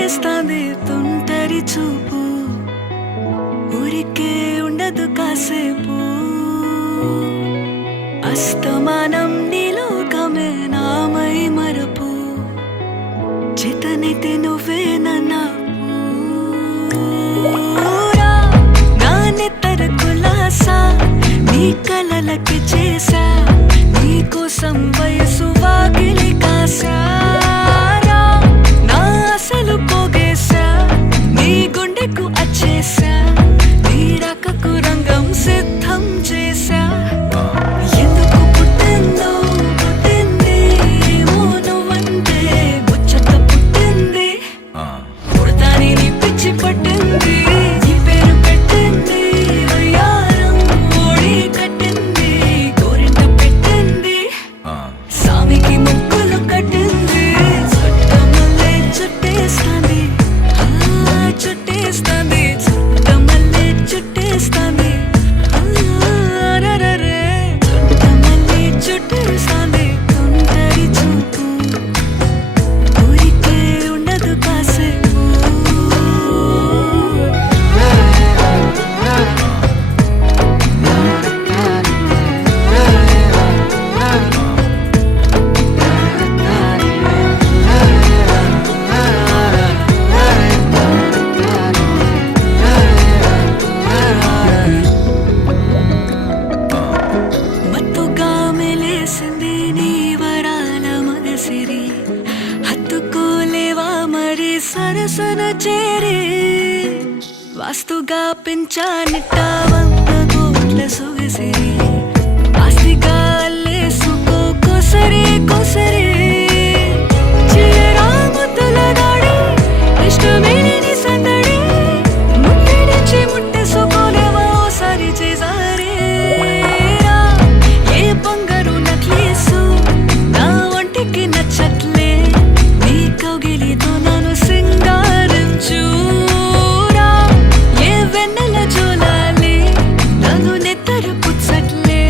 చుట్టేస్తాంది తుంటరి చూపు ఊరికే ఉండదు కాసేపు అస్తమానం నీలోకమే నామై మరపు చేతనైతే నువ్వే నన్నా నా నెత్తర కులాసా నీ కలలకి చేసా నీ కోసం వయసు వాకిలి కాసారా నా అసలు పోగేసా నీ గుండెకు అచ్చేసా నీ రకకు రంగం సిద్ధం చేసా ఎందుకు పుట్టిందో పుట్టింది ఏమో నువ్వంటే ముచ్చట పుట్టింది పుడతాని నీ పిచ్చి పట్టింది నీ పేరు పెట్టింది వయ్యారం ఓడి కట్టింది గోరింట పెట్టింది సామికి ముక్కులు కట్టింది చుట్టమల్లే చుట్టేస్తాంది చుట్టేస్తాంది చుట్టమల్లే చుట్టేస్తాంది రరరే చుట్టమల్లే చుట్టేస్తాంది తుంటరి చూపు ఊరికే ఉండదు కాసేపు మత్తుగా మెలేసింది నీ వరాల మగసిరి హత్తుకోలేవా మరి సరసన చేరి వాస్తుగా పెంచానిట్ట 100 కోట్ల సొగసిరి ఆస్తిగా అల్లేసుకో కొసరి కొసరి చిలరా ముద్దుల దాడి ఇష్టమేని సందడి ముట్టడిచి ముట్టేసుకోలేవా ఓసారి చేసారి ఏ బంగారు నక్లీసు నా ఒంటికి నచ్చట్లే నీ కౌగిలితో నన్ను సింగారించురా ఏ వెన్నెల జోలాలి నన్ను నెత్తరు పుచ్చట్లే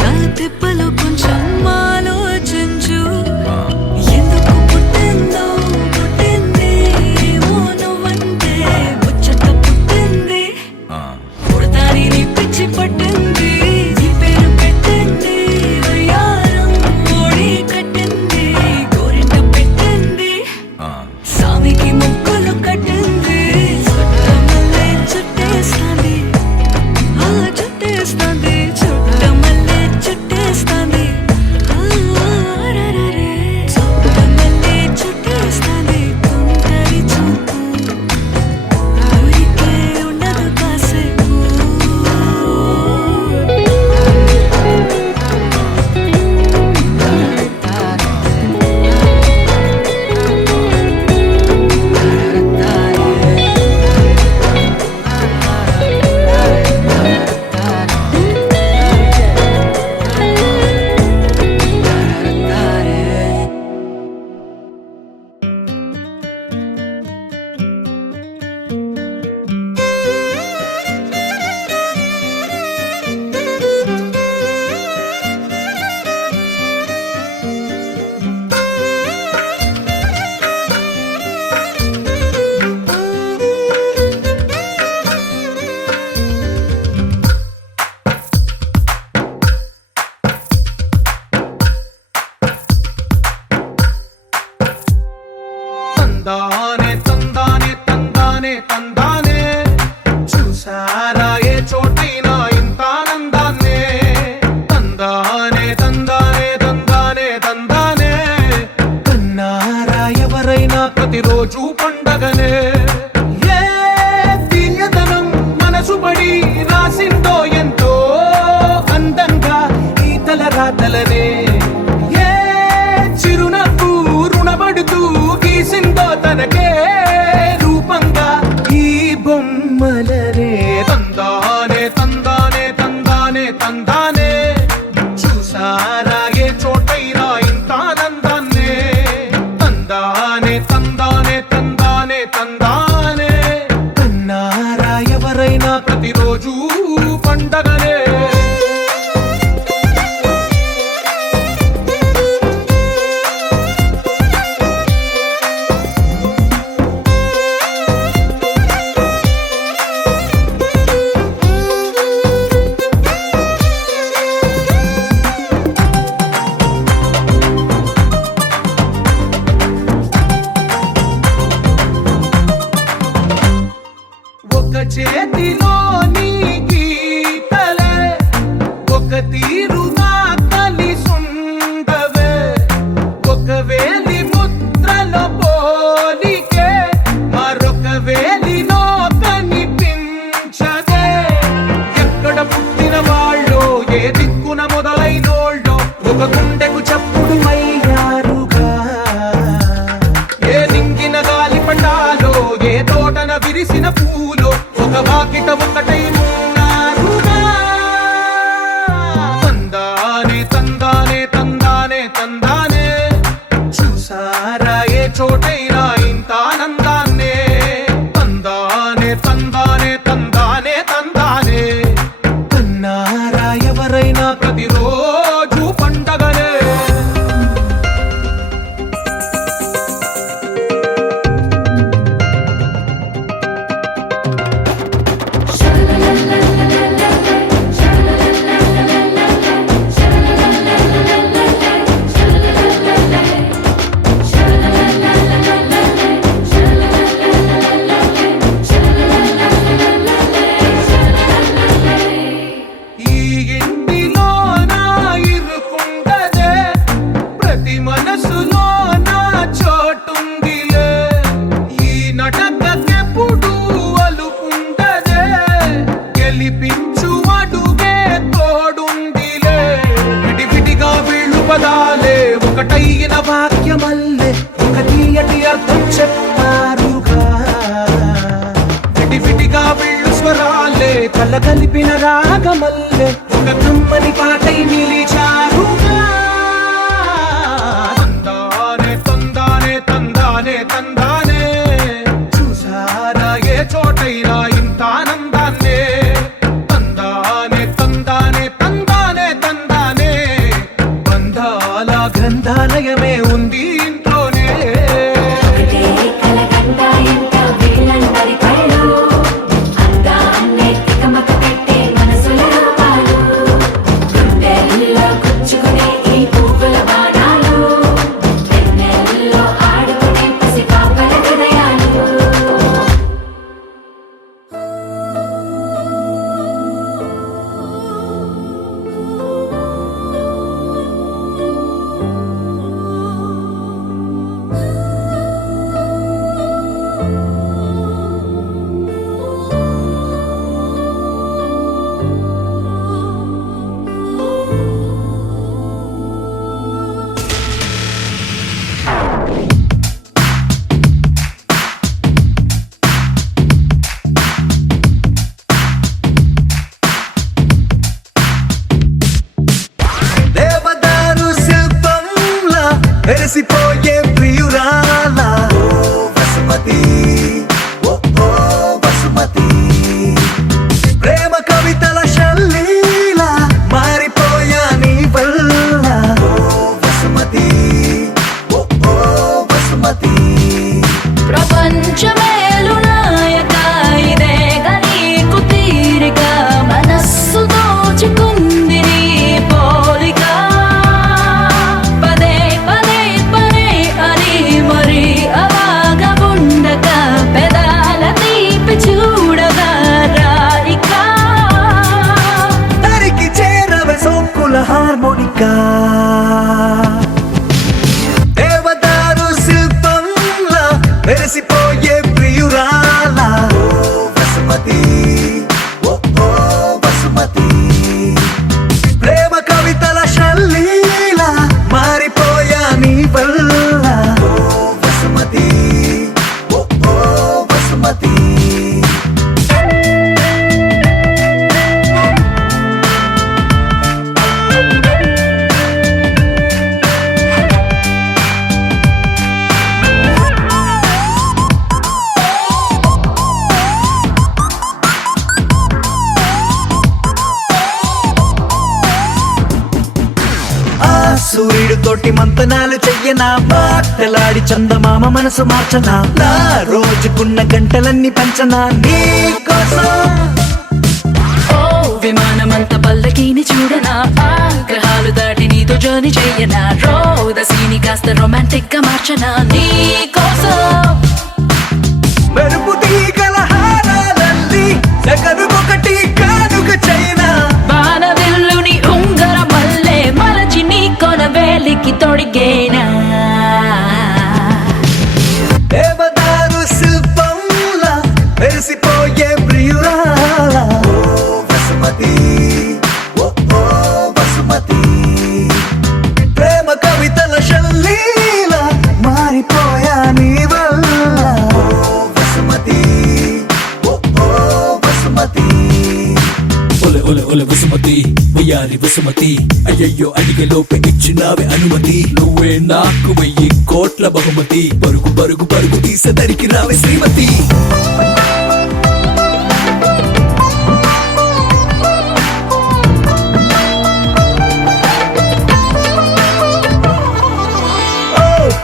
నా తిప్పలు కొంచెం ఆలోచించు ఎందుకు పుట్టిందో పుట్టింది ఏమో నువ్వంటే ముచ్చట పుట్టింది పుడతాని నీ పిచ్చి పట్టింది నీ పేరు పెట్టింది వయ్యారం ఓడి కట్టింది గోరింట పెట్టింది సామికి ముక్కులు కట్టింది చుట్టమల్లే చుట్టేస్తాంది చుట్టేస్తాంది చుట్టమల్లే చుట్టేస్తాంది రరరే చుట్టమల్లే చుట్టేస్తాంది తుంటరి చూపు ఊరికే ఉండదు కాసేపు తందానే తందానే తందానే తందానే చూసారా ఏ చోటైనా ఇంత ఆనందాన్నే తందానే తందానే తందానే తందానే కన్నారా ఎవరైనా ప్రతిరోజు పండగనే ఏ దివ్యతనం మనసు పడి రాసిందో ఎంతో అందంగా ఈ తలరాతలనే ఏ చిరునవ్వు రుణపడుతూ గీసిందో తనకే రూపంగా ఈ బొమ్మలనే తందానే తందానే తందానే తందానే చూసారా ఏ చోటైనా ఇంత ఆనందాన్నే తందానే తందానే తందానే తందానే కన్నారా ఎవరైనా ప్రతిరోజు పండగనే. కళ్ళ కలిపిన రాగమల్లె ఒక కమ్మని పాటై నిలిచారుగా. తందానే తందానే తందానే తందానే చూసారా ఏ చోటైనా ఇంత ఆనందాన్నే. తందానే తందానే తందానే తందానే బంధాల గ్రంథాలయమే ఉంది ఇంట్లోనే. దేవదారు శిల్పంలా వెలిసిపోయే ప్రియురాల వసుమతి, ఓ వసుమతి. ప్రేమ కవితల శల్లీలా మారిపోయా నీ వల్ల వసుమతి, ఓ వసుమతి. ప్రపంచమేలు నాయక ఇదేగా నీకు తీరిక మనస్సు దోచుకుంది నీ పోలిక. పదే పదే పదే అని మరి అవాగ ఉండక పెదాల తీపి చూడగా రాయిక. తరికి చేరవే సోకుల హార్మోనికా. దేవదారు శిల్పంలా వెలిసిపోయే ప్రియురాల వసుమతి, ఓ వసుమతి. ప్రేమ కవితల శల్లీలా మారిపోయా నీ వల్ల వసుమతి, ఓ వసుమతి. ఆ సూర్యుడు తోటి మంతనాలు చెయ్యనా, మాటలాడి చందమామ మనసు మార్చనా, నా రోజుకున్న గంటలన్నీ పంచనా నీ కోసం. ఓ విమానమంత పల్లకీని చూడనా, ఆగ్రహాలు దాటి నీతో జర్నీ చెయ్యనా, రోదసీని కాస్త రొమాంటిక్ గా మార్చనా నీ కోసం. మెరుపు తీగల హారాలల్లి సగరుకొకటి కానుక చైనా, బాణవిల్లుని ఉంగర మల్లె మలచి నీ కొన వేలికి తొడిగేనా. దేవదారు శిల్పంలా వెలిసిపోయే ప్రియురాల వసుమతి, ఓ వసుమతి. ప్రేమ కవితల శల్లీలా మారిపోయా నీ వల్ల వసుమతి, ఓ వసుమతి. ఒలె ఒలె ఒలె వసుమతి, వయ్యారి వసుమతి. అయ్యయ్యో అడిగే లోపే ఇచ్చినావే అనుమతి. నువ్వే నాకు 1000 కోట్ల బహుమతి. పరుగు పరుగు పరుగు తీసేదరికి రావే శ్రీమతి.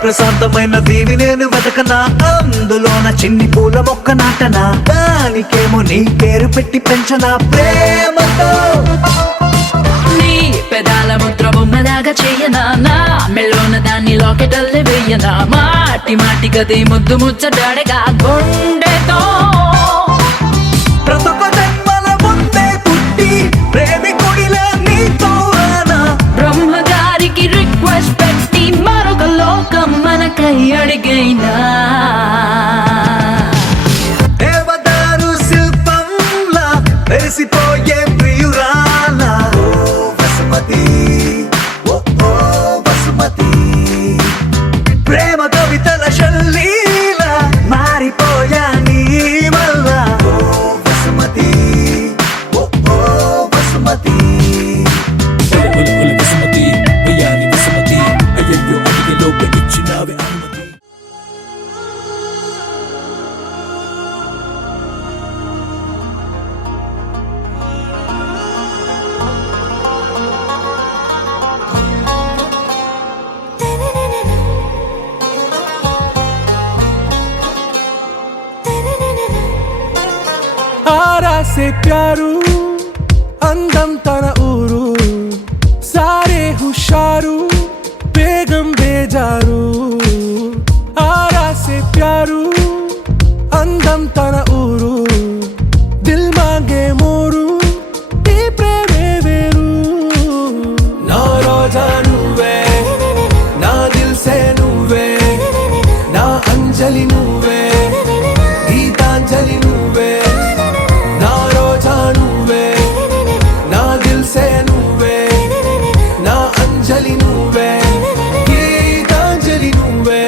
ప్రశాంతమైన దీవి నేను వెతకనా, అందులోన చిన్ని పూల మొక్క నాటనా, దానికేమో నీ పేరు పెట్టి పెంచనా ప్రేమతో. నీ పెదాల ముద్ర బొమ్మలాగా చెయ్యనా, నా మెల్లోన దాన్ని లాకెటల్లే వెయ్యనా, మాటి మాటి గది ముద్దు ముచ్చటాడగా గుండెతో. ప్రతొక జన్మల ముందే పుట్టి ప్రేమికుడిలా నీతో రానా, బ్రహ్మగారికి రిక్వెస్ట్ పెట్టి మరొక లోకం మనకై అడిగైనా. దేవదారు శిల్పంలా వెలిసిపోయే ప్రియురాల వసుమతి, ఓ వసుమతి. ప్రేమ కవితల శల్లీలా మారిపోయా నీ వల్ల వసుమతి, ప్యారు అందం తన ఊరు సారే హుషారు బేగం బేజారు ఆరా సే ప్యారు అందం తన ఊరు దిల్ మాంగే మోరు ఈ ప్రేమే వేరు నా రోజా నువ్వే నా దిల్ సే నువ్వే నా అంజలి నువ్వే గీతాంజలి నువ్వే నా రోజా నువ్వే నా దిల్ సే నువ్వే నా అంజలి నువ్వే గీతాంజలి నువ్వే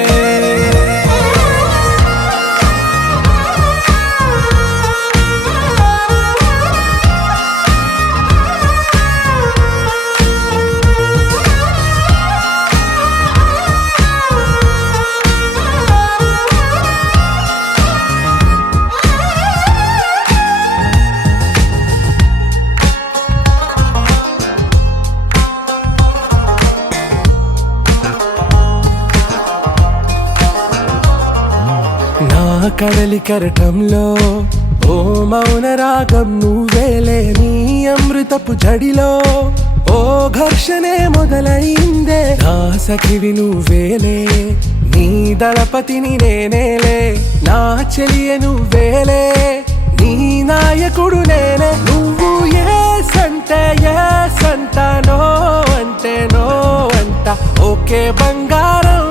నా కడలి కరటంలో ఓ మౌన రాగం నువ్వేలే నీ అమృతపు జడిలో ఓ ఘర్షణే మొదలైందే నా సఖివి నువ్వేలే నీ దళపతిని నేనేలే నా చెలియ నువ్వేలే నీ నాయకుడు నేనే నువ్వు ఏ సంట నో అంటే నో అంట ఓకే బంగారం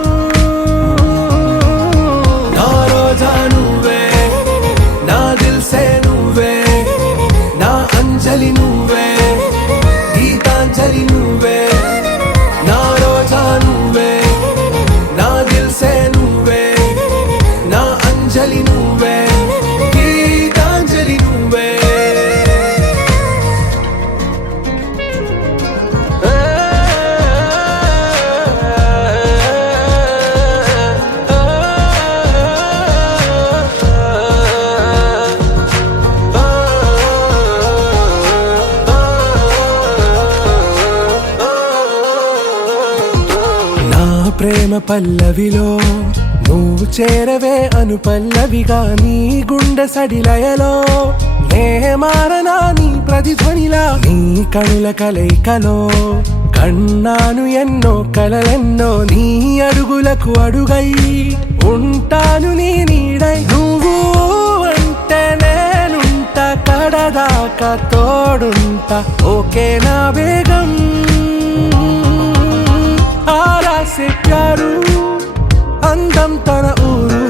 నా రోజా నువ్వే నా దిల్ సే నువ్వే నా అంజలి నువ్వే గీతాంజలి నువ్వే నా రోజా నువ్వే నా దిల్ సే నువ్వే నా అంజలి నువ్వే గీతాంజలి నువ్వే నా ప్రేమ పల్లవిలో నువ్వు చేరవే అను పల్లవిగా నీ గుండె సడిలయలో నే మారనా నీ ప్రతిధ్వనిలా నీ కనుల కలయికలో కన్నాను ఎన్నో కలలెన్నో నీ అడుగులకు అడుగై ఉంటాను నీ నీడై నువ్వు అంటే నేనుంట కడదాకా తోడుంటా ఓకే నా బేగం ఆరా సే ప్యారు అందం తన ఊరు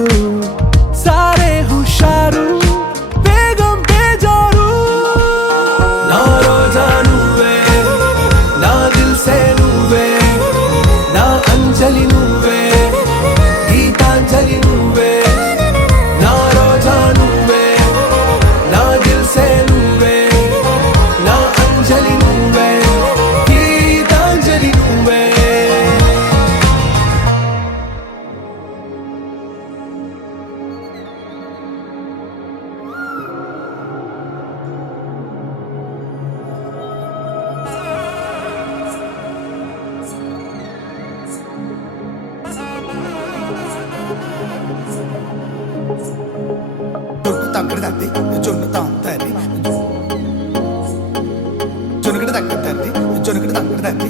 సారే హుషారు బేగం బేజారు నా రోజా నువ్వే నా దిల్ సే నువ్వే నా అంజలి నువ్వే గీతాంజలి నువ్వే నా రోజా నువ్వే నా దిల్ సే నువ్వే నా అంజలి నువ్వే గీతాంజలి నువ్వే జొన్నగడ తగ్గ తల్లి